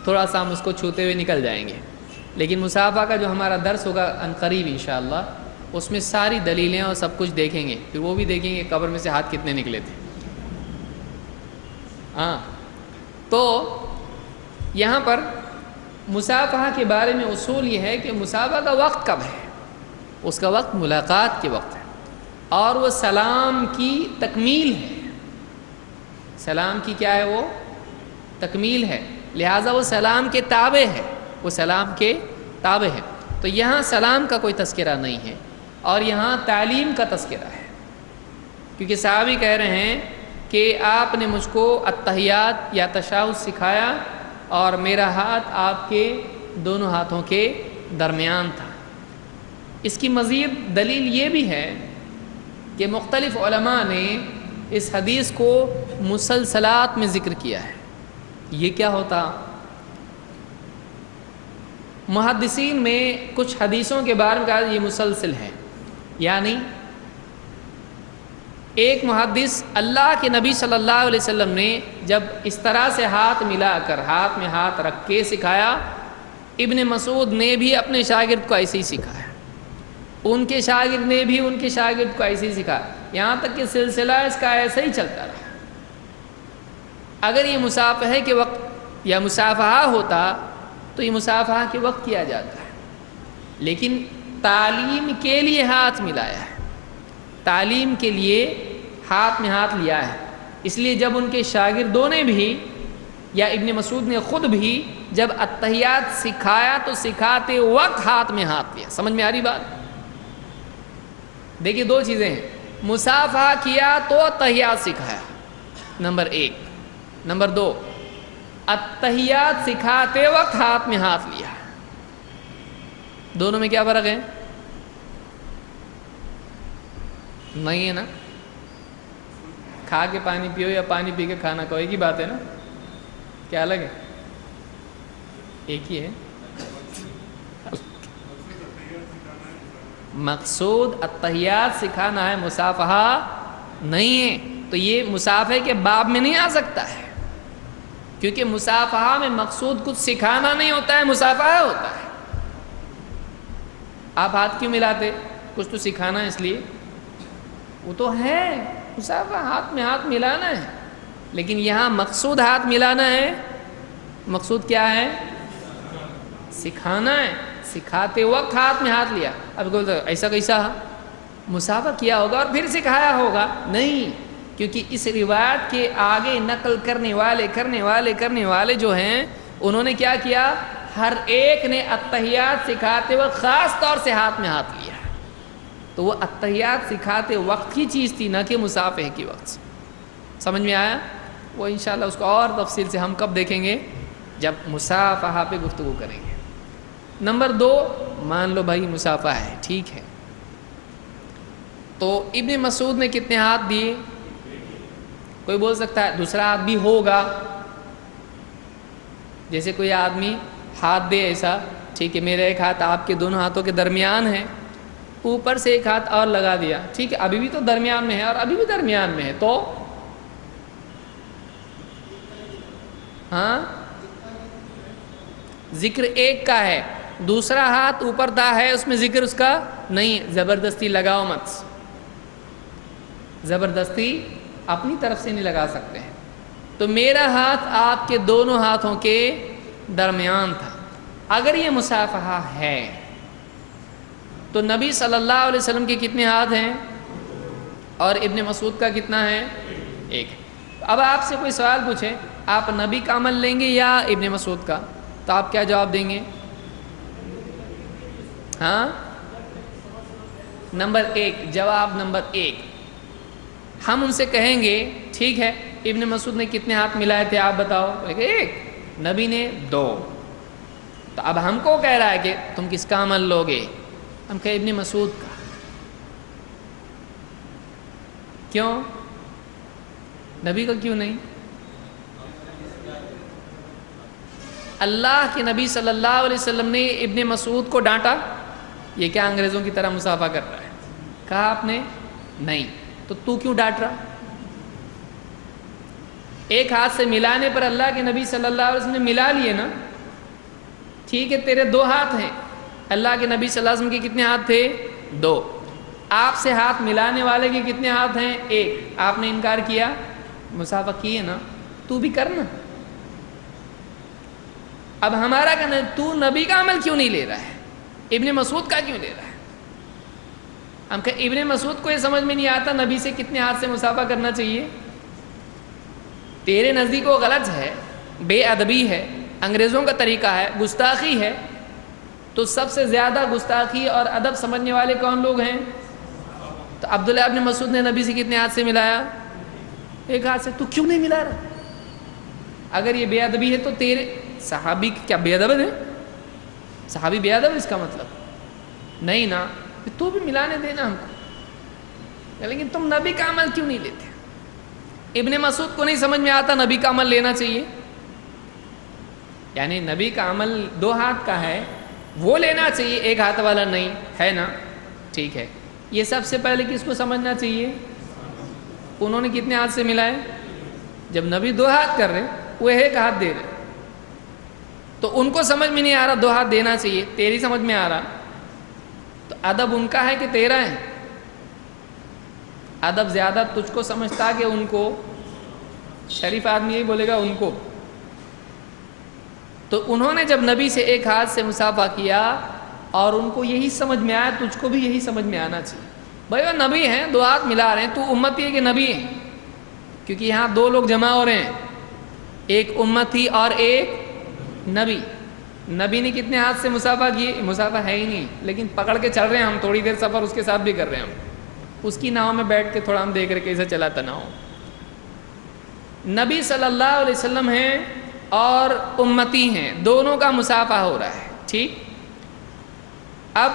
تھوڑا سا ہم اس کو چھوتے ہوئے نکل جائیں گے. لیکن مصافحہ کا جو ہمارا درس ہوگا عنقریب انشاءاللہ اس میں ساری دلیلیں اور سب کچھ دیکھیں گے. پھر وہ بھی دیکھیں گے قبر میں سے ہاتھ کتنے نکلے تھے. ہاں تو یہاں پر مصافحہ کے بارے میں اصول یہ ہے کہ مصافحہ کا وقت کب ہے؟ اس کا وقت ملاقات کے وقت ہے اور وہ سلام کی تکمیل ہے. سلام کی کیا ہے؟ وہ تکمیل ہے. لہٰذا وہ سلام کے تابع ہے. وہ سلام کے تابع ہے. تو یہاں سلام کا کوئی تذکرہ نہیں ہے. اور یہاں تعلیم کا تذکرہ ہے، کیونکہ صحابی کہہ رہے ہیں کہ آپ نے مجھ کو التحیات یا تشہد سکھایا اور میرا ہاتھ آپ کے دونوں ہاتھوں کے درمیان تھا۔ اس کی مزید دلیل یہ بھی ہے کہ مختلف علماء نے اس حدیث کو مسلسلات میں ذکر کیا ہے۔ یہ کیا ہوتا؟ محدثین میں کچھ حدیثوں کے بارے میں کہا یہ مسلسل ہے، یعنی ایک محدث اللہ کے نبی صلی اللہ علیہ وسلم نے جب اس طرح سے ہاتھ ملا کر ہاتھ میں ہاتھ رکھ کے سکھایا، ابن مسعود نے بھی اپنے شاگرد کو ایسے ہی سکھایا، ان کے شاگرد نے بھی ان کے شاگرد کو ایسے ہی سکھایا، یہاں تک کہ سلسلہ اس کا ایسا ہی چلتا رہا۔ اگر یہ مصافحہ کے وقت یا مصافحہ ہوتا تو یہ مصافحہ کے وقت کیا جاتا ہے، لیکن تعلیم کے لیے ہاتھ ملایا ہے، تعلیم کے لیے ہاتھ میں ہاتھ لیا ہے، اس لیے جب ان کے شاگردوں نے بھی یا ابن مسعود نے خود بھی جب التحیات سکھایا تو سکھاتے وقت ہاتھ میں ہاتھ لیا۔ سمجھ میں آ رہی بات؟ دیکھیے دو چیزیں ہیں، مصافحہ کیا تو التحیات سکھایا، نمبر ایک۔ نمبر دو، التحیات سکھاتے وقت ہاتھ میں ہاتھ لیا۔ دونوں میں کیا فرق ہے؟ نہیں ہے نا؟ کھا کے پانی پیو یا پانی پی کے کھانا کھاؤ، ایک ہی بات ہے نا؟ کیا الگ ہے؟ ایک ہی ہے۔ مقصود التحیات سکھانا ہے، مصافحہ نہیں ہے، تو یہ مصافحے کے باب میں نہیں آ سکتا ہے، کیونکہ مصافحہ میں مقصود کچھ سکھانا نہیں ہوتا ہے، مصافحہ ہوتا ہے۔ آپ ہاتھ کیوں ملاتے؟ کچھ تو سکھانا ہے، اس لیے وہ تو ہے مصافحہ، ہاتھ میں ہاتھ ملانا ہے، لیکن یہاں مقصود ہاتھ ملانا ہے، مقصود کیا ہے؟ سکھانا ہے، سکھاتے وقت ہاتھ میں ہاتھ لیا۔ اب بولتے ایسا کیسا مصافحہ کیا ہوگا اور پھر سکھایا ہوگا؟ نہیں، کیونکہ اس روایت کے آگے نقل کرنے والے جو ہیں انہوں نے کیا کیا؟ ہر ایک نے التحیات سکھاتے وقت خاص طور سے ہاتھ میں ہاتھ لیا، تو وہ التحیات سکھاتے وقت کی چیز تھی، نہ کہ مصافحہ کی وقت۔ سمجھ میں آیا؟ وہ انشاءاللہ اس کو اور تفصیل سے ہم کب دیکھیں گے؟ جب مصافحہ پہ گفتگو کریں گے۔ نمبر دو، مان لو بھائی مصافحہ ہے، ٹھیک ہے، تو ابن مسعود نے کتنے ہاتھ دیے؟ کوئی بول سکتا ہے دوسرا ہاتھ بھی ہوگا، جیسے کوئی آدمی ہاتھ دے ایسا، ٹھیک ہے، میرا ایک ہاتھ آپ کے دونوں ہاتھوں کے درمیان ہے، اوپر سے ایک ہاتھ اور لگا دیا، ٹھیک ہے، ابھی بھی تو درمیان میں ہے اور ابھی بھی درمیان میں ہے، تو ہاں ذکر ایک کا ہے، دوسرا ہاتھ اوپر دا ہے، اس میں ذکر اس کا نہیں، زبردستی لگاؤ مت، زبردستی اپنی طرف سے نہیں لگا سکتے ہیں۔ تو میرا ہاتھ آپ کے دونوں ہاتھوں کے درمیان تھا۔ اگر یہ مصافحہ ہے تو نبی صلی اللہ علیہ وسلم کے کتنے ہاتھ ہیں اور ابن مسعود کا کتنا ہے؟ ایک۔ اب آپ سے کوئی سوال پوچھے آپ نبی کا عمل لیں گے یا ابن مسعود کا، تو آپ کیا جواب دیں گے؟ ہاں، نمبر ایک، جواب نمبر ایک، ہم ان سے کہیں گے ٹھیک ہے ابن مسعود نے کتنے ہاتھ ملائے تھے آپ بتاؤ، ایک، نبی نے دو، تو اب ہم کو کہہ رہا ہے کہ تم کس کا عمل لوگے؟ ہم کہیں ابن مسعود کا۔ کیوں؟ نبی کا کیوں نہیں؟ اللہ کے نبی صلی اللہ علیہ وسلم نے ابن مسعود کو ڈانٹا، یہ کیا انگریزوں کی طرح مصافحہ کر رہا ہے؟ کہا آپ نے نہیں، تو کیوں ڈانٹ رہا؟ ایک ہاتھ سے ملانے پر اللہ کے نبی صلی اللہ علیہ وسلم نے ملا لیے نا، ٹھیک ہے، تیرے دو ہاتھ ہیں، اللہ کے نبی صلی اللہ علیہ وسلم کے کتنے ہاتھ تھے؟ دو، آپ سے ہاتھ ملانے والے کے کتنے ہاتھ ہیں؟ ایک، آپ نے انکار کیا، مصافحہ کی ہے نا، تو بھی کرنا۔ اب ہمارا کہنا ہے تو نبی کا عمل کیوں نہیں لے رہا ہے، ابن مسعود کا کیوں لے رہا ہے؟ ہم کہ ابن مسعود کو یہ سمجھ میں نہیں آتا نبی سے کتنے ہاتھ سے مصافحہ کرنا چاہیے؟ تیرے نزدیک وہ غلط ہے، بے ادبی ہے، انگریزوں کا طریقہ ہے، گستاخی ہے، تو سب سے زیادہ گستاخی اور ادب سمجھنے والے کون لوگ ہیں؟ تو عبداللہ ابن مسعود نے نبی سے کتنے ہاتھ سے ملایا؟ ایک ہاتھ سے. تو کیوں نہیں ملا رہا؟ اگر یہ بے ادبی ہے تو تیرے صحابی کیا بے ادب ہے؟ صحابی بے ادب اس کا مطلب نہیں نا. تو بھی ملانے دینا ہم کو. لیکن تم نبی کا عمل کیوں نہیں لیتے؟ ابن مسعود کو نہیں سمجھ میں آتا نبی کا عمل لینا چاہیے؟ یعنی نبی کا عمل 2 ہاتھ کا ہے وہ لینا چاہیے، ایک ہاتھ والا نہیں ہے نا. ٹھیک ہے. یہ سب سے پہلے کس کو سمجھنا چاہیے؟ انہوں نے کتنے ہاتھ سے ملائے؟ جب نبی 2 ہاتھ کر رہے وہ ایک ہاتھ دے رہے تو ان کو سمجھ میں نہیں آ رہا 2 ہاتھ دینا چاہیے، تیری سمجھ میں آ رہا. تو ادب ان کا ہے کہ تیرا ہے؟ ادب زیادہ تجھ کو سمجھتا کہ ان کو؟ شریف آدمی یہی بولے گا ان کو. تو انہوں نے جب نبی سے ایک ہاتھ سے مصافحہ کیا اور ان کو یہی سمجھ میں آیا، تجھ کو بھی یہی سمجھ میں آنا چاہیے. بھائی وہ نبی ہیں 2 ہاتھ ملا رہے ہیں، تو امتی ہے کہ نبی ہے؟ کیونکہ یہاں 2 لوگ جمع ہو رہے ہیں، ایک امتی اور ایک نبی. نبی نے کتنے ہاتھ سے مصافحہ کیے؟ مصافحہ ہے ہی نہیں، لیکن پکڑ کے چل رہے ہیں ہم، تھوڑی دیر سفر اس کے ساتھ بھی کر رہے ہیں ہم، اس کی ناؤ میں بیٹھ کے تھوڑا ہم دیکھ رہے کیسے چلاتا ناؤ. نبی صلی اللہ علیہ وسلم ہیں اور امتی ہیں، دونوں کا مصافحہ ہو رہا ہے. ٹھیک. اب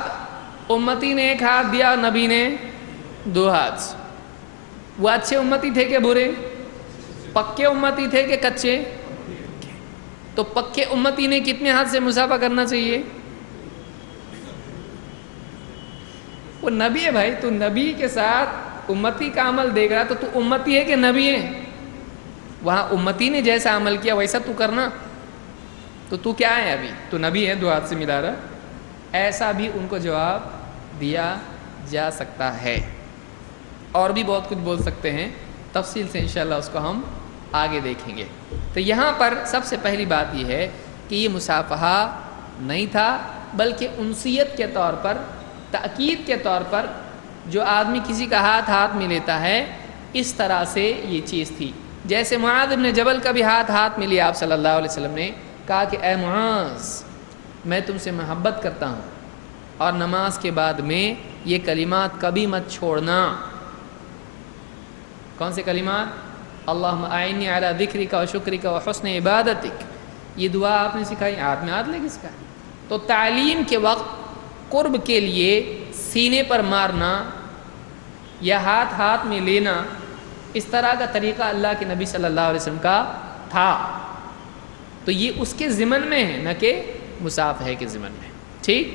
امتی نے ایک ہاتھ دیا، نبی نے 2 ہاتھ. وہ اچھے امتی تھے کہ برے؟ پکے امتی تھے کہ کچے؟ تو پکے امتی نے کتنے ہاتھ سے مصافحہ کرنا چاہیے؟ وہ نبی ہے بھائی، تو نبی کے ساتھ امتی کا عمل دیکھ رہا، تو تو امتی ہے کہ نبی ہے؟ وہاں امتی نے جیسا عمل کیا ویسا تو کرنا. تو کیا ہے؟ ابھی تو نبی ہے 2 ہاتھ سے ملا رہا. ایسا بھی ان کو جواب دیا جا سکتا ہے. اور بھی بہت کچھ بول سکتے ہیں، تفصیل سے انشاءاللہ اس کو ہم آگے دیکھیں گے. تو یہاں پر سب سے پہلی بات یہ ہے کہ یہ مصافحہ نہیں تھا، بلکہ انسیت کے طور پر، تأکید کے طور پر جو آدمی کسی کا ہاتھ میں لیتا ہے، اس طرح سے یہ چیز تھی. جیسے معاذ بن جبل کا بھی ہاتھ میں لیا آپ صلی اللہ علیہ وسلم نے، کہا کہ اے معاذ میں تم سے محبت کرتا ہوں، اور نماز کے بعد میں یہ کلمات کبھی مت چھوڑنا. کون سے کلمات؟ اللہم اعنی علی ذکرک و شکرک و حسن عبادتک. یہ دعا آپ نے سکھائی، ہاتھ میں ہاتھ لے کے سکھائی. تو تعلیم کے وقت قرب کے لیے سینے پر مارنا یا ہاتھ میں لینا، اس طرح کا طریقہ اللہ کے نبی صلی اللہ علیہ وسلم کا تھا. تو یہ اس کے ضمن میں ہے، نہ کہ مصافحہ کے ضمن میں. ٹھیک.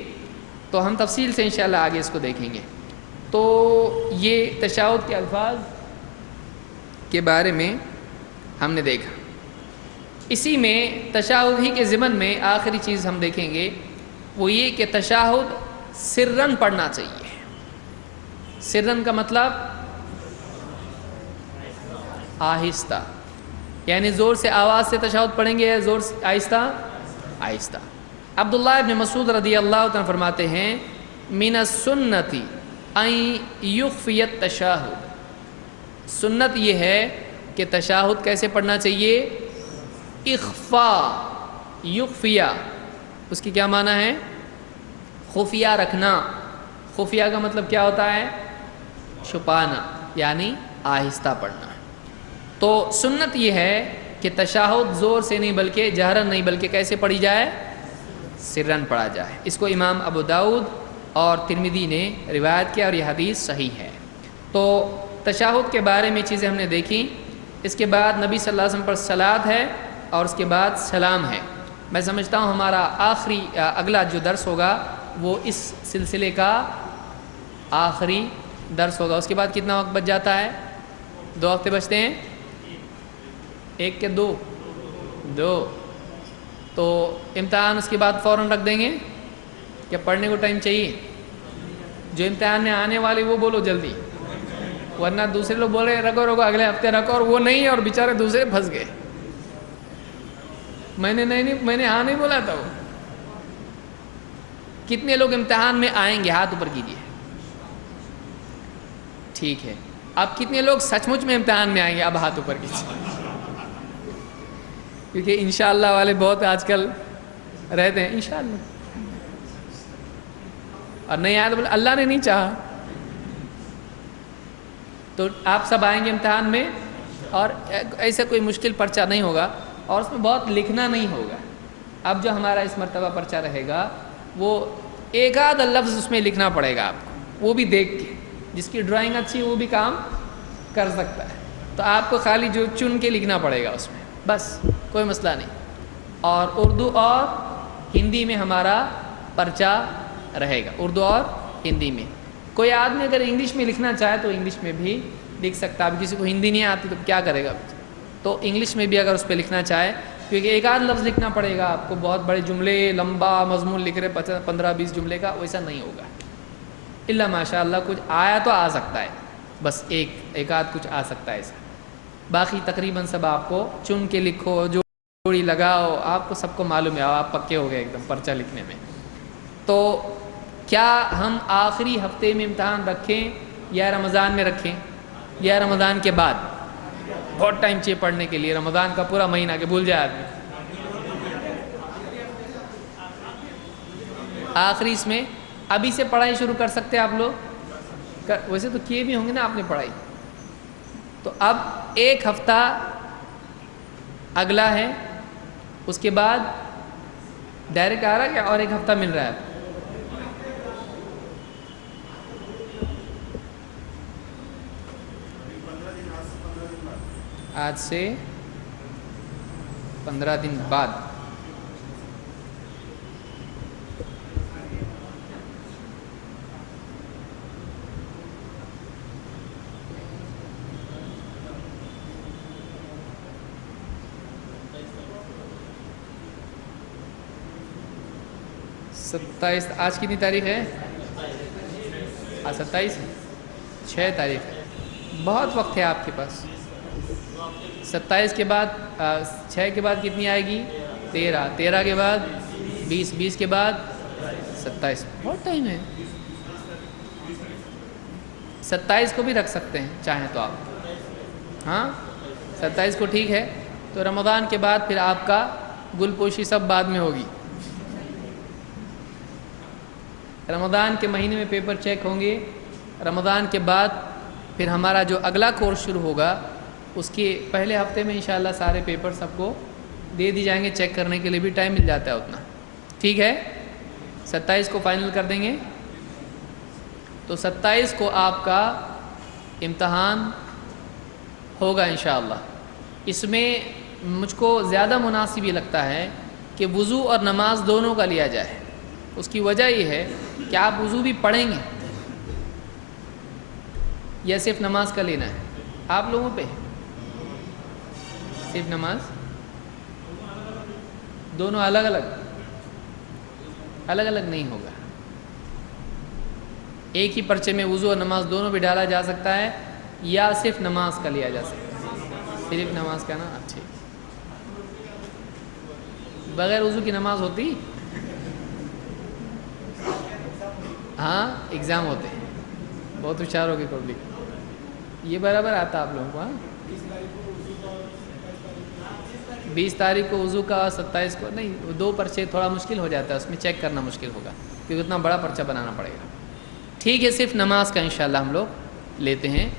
تو ہم تفصیل سے انشاءاللہ آگے اس کو دیکھیں گے. تو یہ تشہد کے الفاظ کے بارے میں ہم نے دیکھا. اسی میں تشہد ہی کے ضمن میں آخری چیز ہم دیکھیں گے وہ یہ کہ تشہد سرن پڑھنا چاہیے. سرن کا مطلب آہستہ، یعنی زور سے آواز سے تشہد پڑھیں گے یا زور سے آہستہ؟ آہستہ. عبداللہ ابن مسعود رضی اللہ عنہ فرماتے ہیں من السنت ان یخفی التشہد. سنت یہ ہے کہ تشہد کیسے پڑھنا چاہیے؟ اخفا. یخفیہ اس کی کیا معنی ہے؟ خفیہ رکھنا. خفیہ کا مطلب کیا ہوتا ہے؟ چھپانا، یعنی آہستہ پڑھنا. تو سنت یہ ہے کہ تشہد زور سے نہیں بلکہ جہرن نہیں بلکہ کیسے پڑھی جائے؟ سرن پڑھا جائے. اس کو امام ابو داؤد اور ترمذی نے روایت کیا اور یہ حدیث صحیح ہے. تو تشہد کے بارے میں چیزیں ہم نے دیکھیں. اس کے بعد نبی صلی اللہ علیہ وسلم پر صلوات ہے اور اس کے بعد سلام ہے. میں سمجھتا ہوں ہمارا اگلا جو درس ہوگا وہ اس سلسلے کا آخری درس ہوگا. اس کے بعد کتنا وقت بچ جاتا ہے؟ 2 ہفتے بچتے ہیں. 1 کے 2 تو امتحان اس کے بعد فوراً رکھ دیں گے کہ پڑھنے کو ٹائم چاہیے. جو امتحان میں آنے والے وہ بولو جلدی، ورنہ دوسرے لوگ بول رہے رکو اگلے ہفتے رکھو، اور وہ نہیں اور بیچارے دوسرے پھنس گئے. میں نے ہاں نہیں بولا تھا. وہ کتنے لوگ امتحان میں آئیں گے؟ ہاتھ اوپر کیجیے. ٹھیک ہے. اب کتنے لوگ سچ مچ میں امتحان میں آئیں گے؟ اب ہاتھ اوپر کیجیے. کیونکہ انشاءاللہ والے بہت آج کل رہتے ہیں. انشاءاللہ اور نہیں آیا تو بولے اللہ نے نہیں چاہا. تو آپ سب آئیں گے امتحان میں اور ایسا کوئی مشکل پرچہ نہیں ہوگا اور اس میں بہت لکھنا نہیں ہوگا. اب جو ہمارا اس مرتبہ پرچہ رہے گا وہ ایک آدھ لفظ اس میں لکھنا پڑے گا آپ کو, وہ بھی دیکھ کے. جس کی ڈرائنگ اچھی ہے وہ بھی کام کر سکتا ہے. تو آپ کو خالی جو چن کے لکھنا پڑے گا اس میں, بس کوئی مسئلہ نہیں. اور اردو اور ہندی میں ہمارا پرچہ رہے گا, اردو اور ہندی میں. کوئی آدمی اگر انگلش میں لکھنا چاہے تو انگلش میں بھی لکھ سکتا ہے. اب کسی کو ہندی نہیں آتی تو کیا کرے گا, تو انگلش میں بھی اگر اس پہ لکھنا چاہے, کیونکہ ایک آدھ لفظ لکھنا پڑے گا آپ کو. بہت بڑے جملے, لمبا مضمون لکھ رہے 15-20 جملے کا, ویسا نہیں ہوگا. الا ماشاء اللہ کچھ آیا تو آ سکتا ہے, بس ایک آدھ کچھ آ سکتا ہے ایسا. باقی تقریباً سب آپ کو چن کے لکھو, جوڑی لگاؤ, آپ کو سب کو معلوم ہے, آپ پکے ہو گئے ایک دم پرچہ لکھنے میں. تو کیا ہم آخری ہفتے میں امتحان رکھیں یا رمضان میں رکھیں یا رمضان کے بعد؟ بہت ٹائم چاہیے پڑھنے کے لیے, رمضان کا پورا مہینہ کہ بھول جائے آدمی. آخری اس میں ابھی سے پڑھائی شروع کر سکتے آپ لوگ, ویسے تو کیے بھی ہوں گے نا آپ نے پڑھائی. تو اب ایک ہفتہ اگلا ہے, اس کے بعد ڈائریکٹ آ رہا ہے کیا اور ایک ہفتہ مل رہا ہے؟ آج سے 15 دن بعد. ستائیس, آج کتنی تاریخ ہے؟ آج 27, 6 تاریخ ہے. بہت وقت ہے آپ کے پاس. 27 کے بعد 6 کے بعد کتنی آئے گی؟ 13, 13 کے بعد 20, 20 کے بعد 27, بہت ٹائم ہے. 27 کو بھی رکھ سکتے ہیں چاہیں تو آپ. ہاں 27 کو ٹھیک ہے. تو رمضان کے بعد پھر آپ کا گل پوشی سب بعد میں ہوگی. رمضان کے مہینے میں پیپر چیک ہوں گے. رمضان کے بعد پھر ہمارا جو اگلا کورس شروع ہوگا اس کے پہلے ہفتے میں انشاءاللہ سارے پیپر سب کو دے دی جائیں گے. چیک کرنے کے لیے بھی ٹائم مل جاتا ہے اتنا. ٹھیک ہے, 27 کو فائنل کر دیں گے. تو 27 کو آپ کا امتحان ہوگا انشاءاللہ. اس میں مجھ کو زیادہ مناسب یہ لگتا ہے کہ وضو اور نماز دونوں کا لیا جائے. اس کی وجہ یہ ہے کہ آپ وضو بھی پڑھیں گے یا صرف نماز کا لینا ہے آپ لوگوں پہ؟ صرف نماز, دونوں الگ الگ نہیں ہوگا. ایک ہی پرچے میں وضو اور نماز دونوں بھی ڈالا جا سکتا ہے یا صرف نماز کا لیا جا سکتا ہے؟ صرف نماز کا نا. اچھا, بغیر وضو کی نماز ہوتی؟ ہاں ایگزام ہوتے ہیں, بہت ہوشیار ہو گئے پبلک. یہ برابر آتا آپ لوگوں کو. ہاں 20 تاریخ کو وضو کا, 27 کو نہیں. 2 پرچے تھوڑا مشکل ہو جاتا ہے, اس میں چیک کرنا مشکل ہوگا کیونکہ اتنا بڑا پرچہ بنانا پڑے گا. ٹھیک ہے, صرف نماز کا انشاءاللہ ہم لوگ لیتے ہیں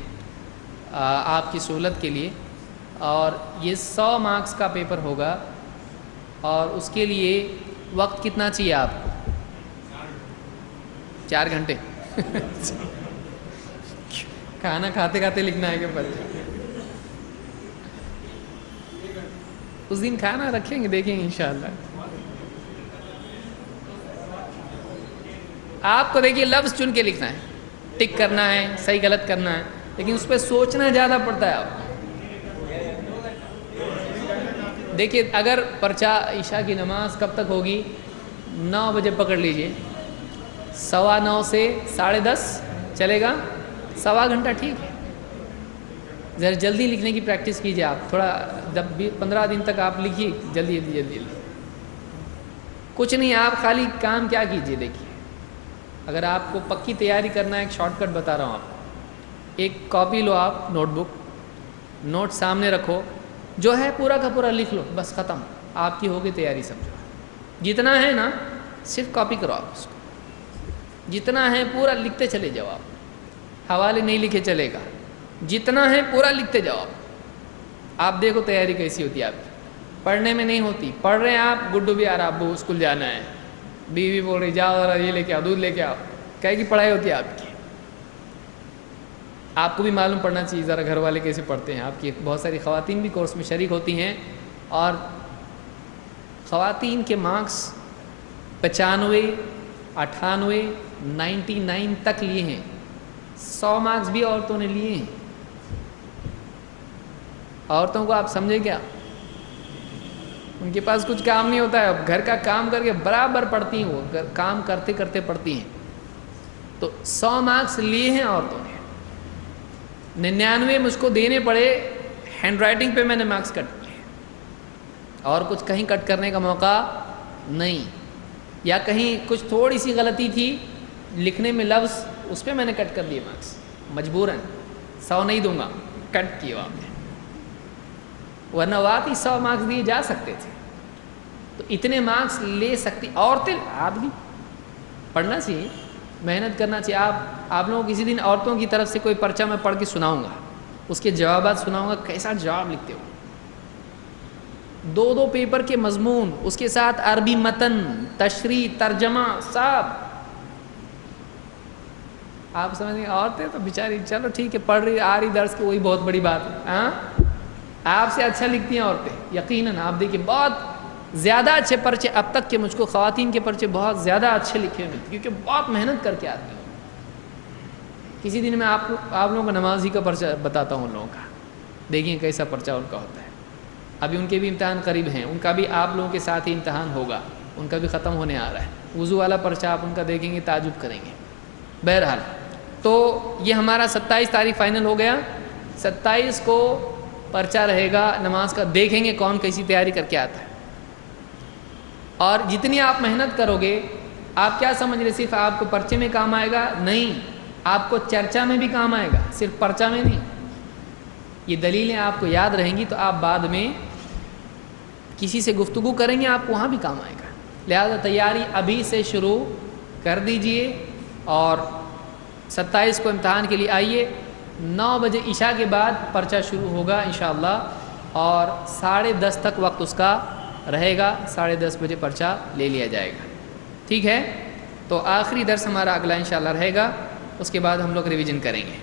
آپ کی سہولت کے لیے. اور یہ 100 مارکس کا پیپر ہوگا اور اس کے لیے وقت کتنا چاہیے آپ کو؟ 4 گھنٹے. کھانا کھاتے کھاتے لکھنا ہے کہ پرچہ؟ اس دن کھانا رکھیں گے, دیکھیں گے انشاءاللہ. آپ کو دیکھیے لفظ چن کے لکھنا ہے, ٹک کرنا ہے, صحیح غلط کرنا ہے, لیکن اس پہ سوچنا زیادہ پڑتا ہے. آپ دیکھیے اگر پرچہ عشاء کی نماز کب تک ہوگی؟ 9 بجے پکڑ لیجئے, 9:15 سے 10:30 چلے گا, 1.25 گھنٹہ. ٹھیک ہے, ذرا جلدی لکھنے کی پریکٹس کیجئے آپ تھوڑا. جب 15 دن تک آپ لکھیے جلدی. کچھ نہیں, آپ خالی کام کیا کیجئے, دیکھیے اگر آپ کو پکی تیاری کرنا ہے, ایک شارٹ کٹ بتا رہا ہوں آپ کو. ایک کاپی لو آپ, نوٹ بک, نوٹ سامنے رکھو, جو ہے پورا کا پورا لکھ لو, بس ختم. آپ کی ہوگی تیاری. سمجھو جتنا ہے نا, صرف کاپی کرو آپ اس کو. جتنا ہے پورا لکھتے چلے جاؤ آپ، حوالے نہیں لکھے چلے گا، جتنا ہے پورا لکھتے جاؤ آپ دیکھو تیاری کیسی ہوتی ہے آپ کی، پڑھنے میں نہیں ہوتی، پڑھ رہے ہیں آپ، گڈو بھی آ رہا ابو اسکول جانا ہے، بیوی بول رہی جاؤ ذرا یہ لے کے آؤ، دودھ لے کے آؤ، کہے کی پڑھائی ہوتی ہے آپ کی۔ آپ کو بھی معلوم پڑنا چاہیے ذرا گھر والے کیسے پڑھتے ہیں، آپ کی بہت ساری خواتین بھی کورس میں شریک ہوتی ہیں، اور خواتین کے مارکس 95، 98، 99 تک لیے ہیں، 100 مارکس بھی عورتوں نے لیے ہیں۔ عورتوں کو آپ سمجھے کیا، ان کے پاس کچھ کام نہیں ہوتا ہے، گھر کا کام کر کے برابر پڑھتی ہیں، وہ کام کرتے کرتے پڑھتی ہیں، تو 100 مارکس لیے ہیں عورتوں نے، 99 مجھ کو دینے پڑے، ہینڈ رائٹنگ پہ میں نے مارکس کٹ کیے، اور کچھ کہیں کٹ کرنے کا موقع نہیں، یا کہیں کچھ تھوڑی سی غلطی تھی لکھنے میں لفظ، اس پہ میں نے کٹ کر دیے مارکس، مجبوراً 100 نہیں دوں گا، کٹ کیے وہاں پہ، ورنہ واقعی 100 مارکس دیے جا سکتے تھے۔ تو اتنے مارکس لے سکتی عورتیں، آدمی پڑھنا چاہیے، محنت کرنا چاہیے۔ آپ لوگوں کو کسی دن عورتوں کی طرف سے کوئی پرچہ میں پڑھ کے سناؤں گا، اس کے جوابات سناؤں گا، کیسا جواب لکھتے ہو، 2 پیپر کے مضمون، اس کے ساتھ عربی متن، تشریح، ترجمہ، سب آپ سمجھ گے۔ عورتیں تو بیچاری چلو ٹھیک ہے، پڑھ رہی آ رہی درس کی، وہی بہت بڑی بات ہے، ہاں آپ سے اچھا لکھتی ہیں عورتیں یقیناً۔ آپ دیکھیں بہت زیادہ اچھے پرچے اب تک کے مجھ کو خواتین کے پرچے بہت زیادہ اچھے لکھے ہوئے ملتے، کیونکہ بہت محنت کر کے آتی ہیں۔ کسی دن میں آپ لوگوں کو نمازی کا پرچہ بتاتا ہوں ان لوگوں کا، دیکھیں کیسا پرچہ ان کا ہوتا ہے۔ ابھی ان کے بھی امتحان قریب ہیں، ان کا بھی آپ لوگوں کے ساتھ ہی امتحان ہوگا، ان کا بھی ختم ہونے آ رہا ہے۔ وضو والا پرچہ آپ ان کا دیکھیں گے، تعجب کریں گے۔ بہرحال تو یہ ہمارا 27 تاریخ فائنل ہو گیا، 27 کو پرچہ رہے گا نماز کا، دیکھیں گے کون کیسی تیاری کر کے آتا ہے۔ اور جتنی آپ محنت کرو گے، آپ کیا سمجھ رہے صرف آپ کو پرچے میں کام آئے گا؟ نہیں، آپ کو چرچا میں بھی کام آئے گا، صرف پرچہ میں نہیں۔ یہ دلیلیں آپ کو یاد رہیں گی تو آپ بعد میں کسی سے گفتگو کریں گے، آپ کو وہاں بھی کام آئے گا۔ لہذا تیاری ابھی سے شروع کر دیجئے، اور 27 کو امتحان کے لیے آئیے۔ 9 بجے عشاء کے بعد پرچہ شروع ہوگا انشاءاللہ، اور 10:30 تک وقت اس کا رہے گا، 10:30 بجے پرچہ لے لیا جائے گا، ٹھیک ہے؟ تو آخری درس ہمارا اگلا انشاءاللہ رہے گا، اس کے بعد ہم لوگ ریویژن کریں گے۔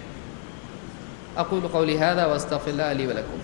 اقول قولی ھذا واستغفر اللہ لی ولکم۔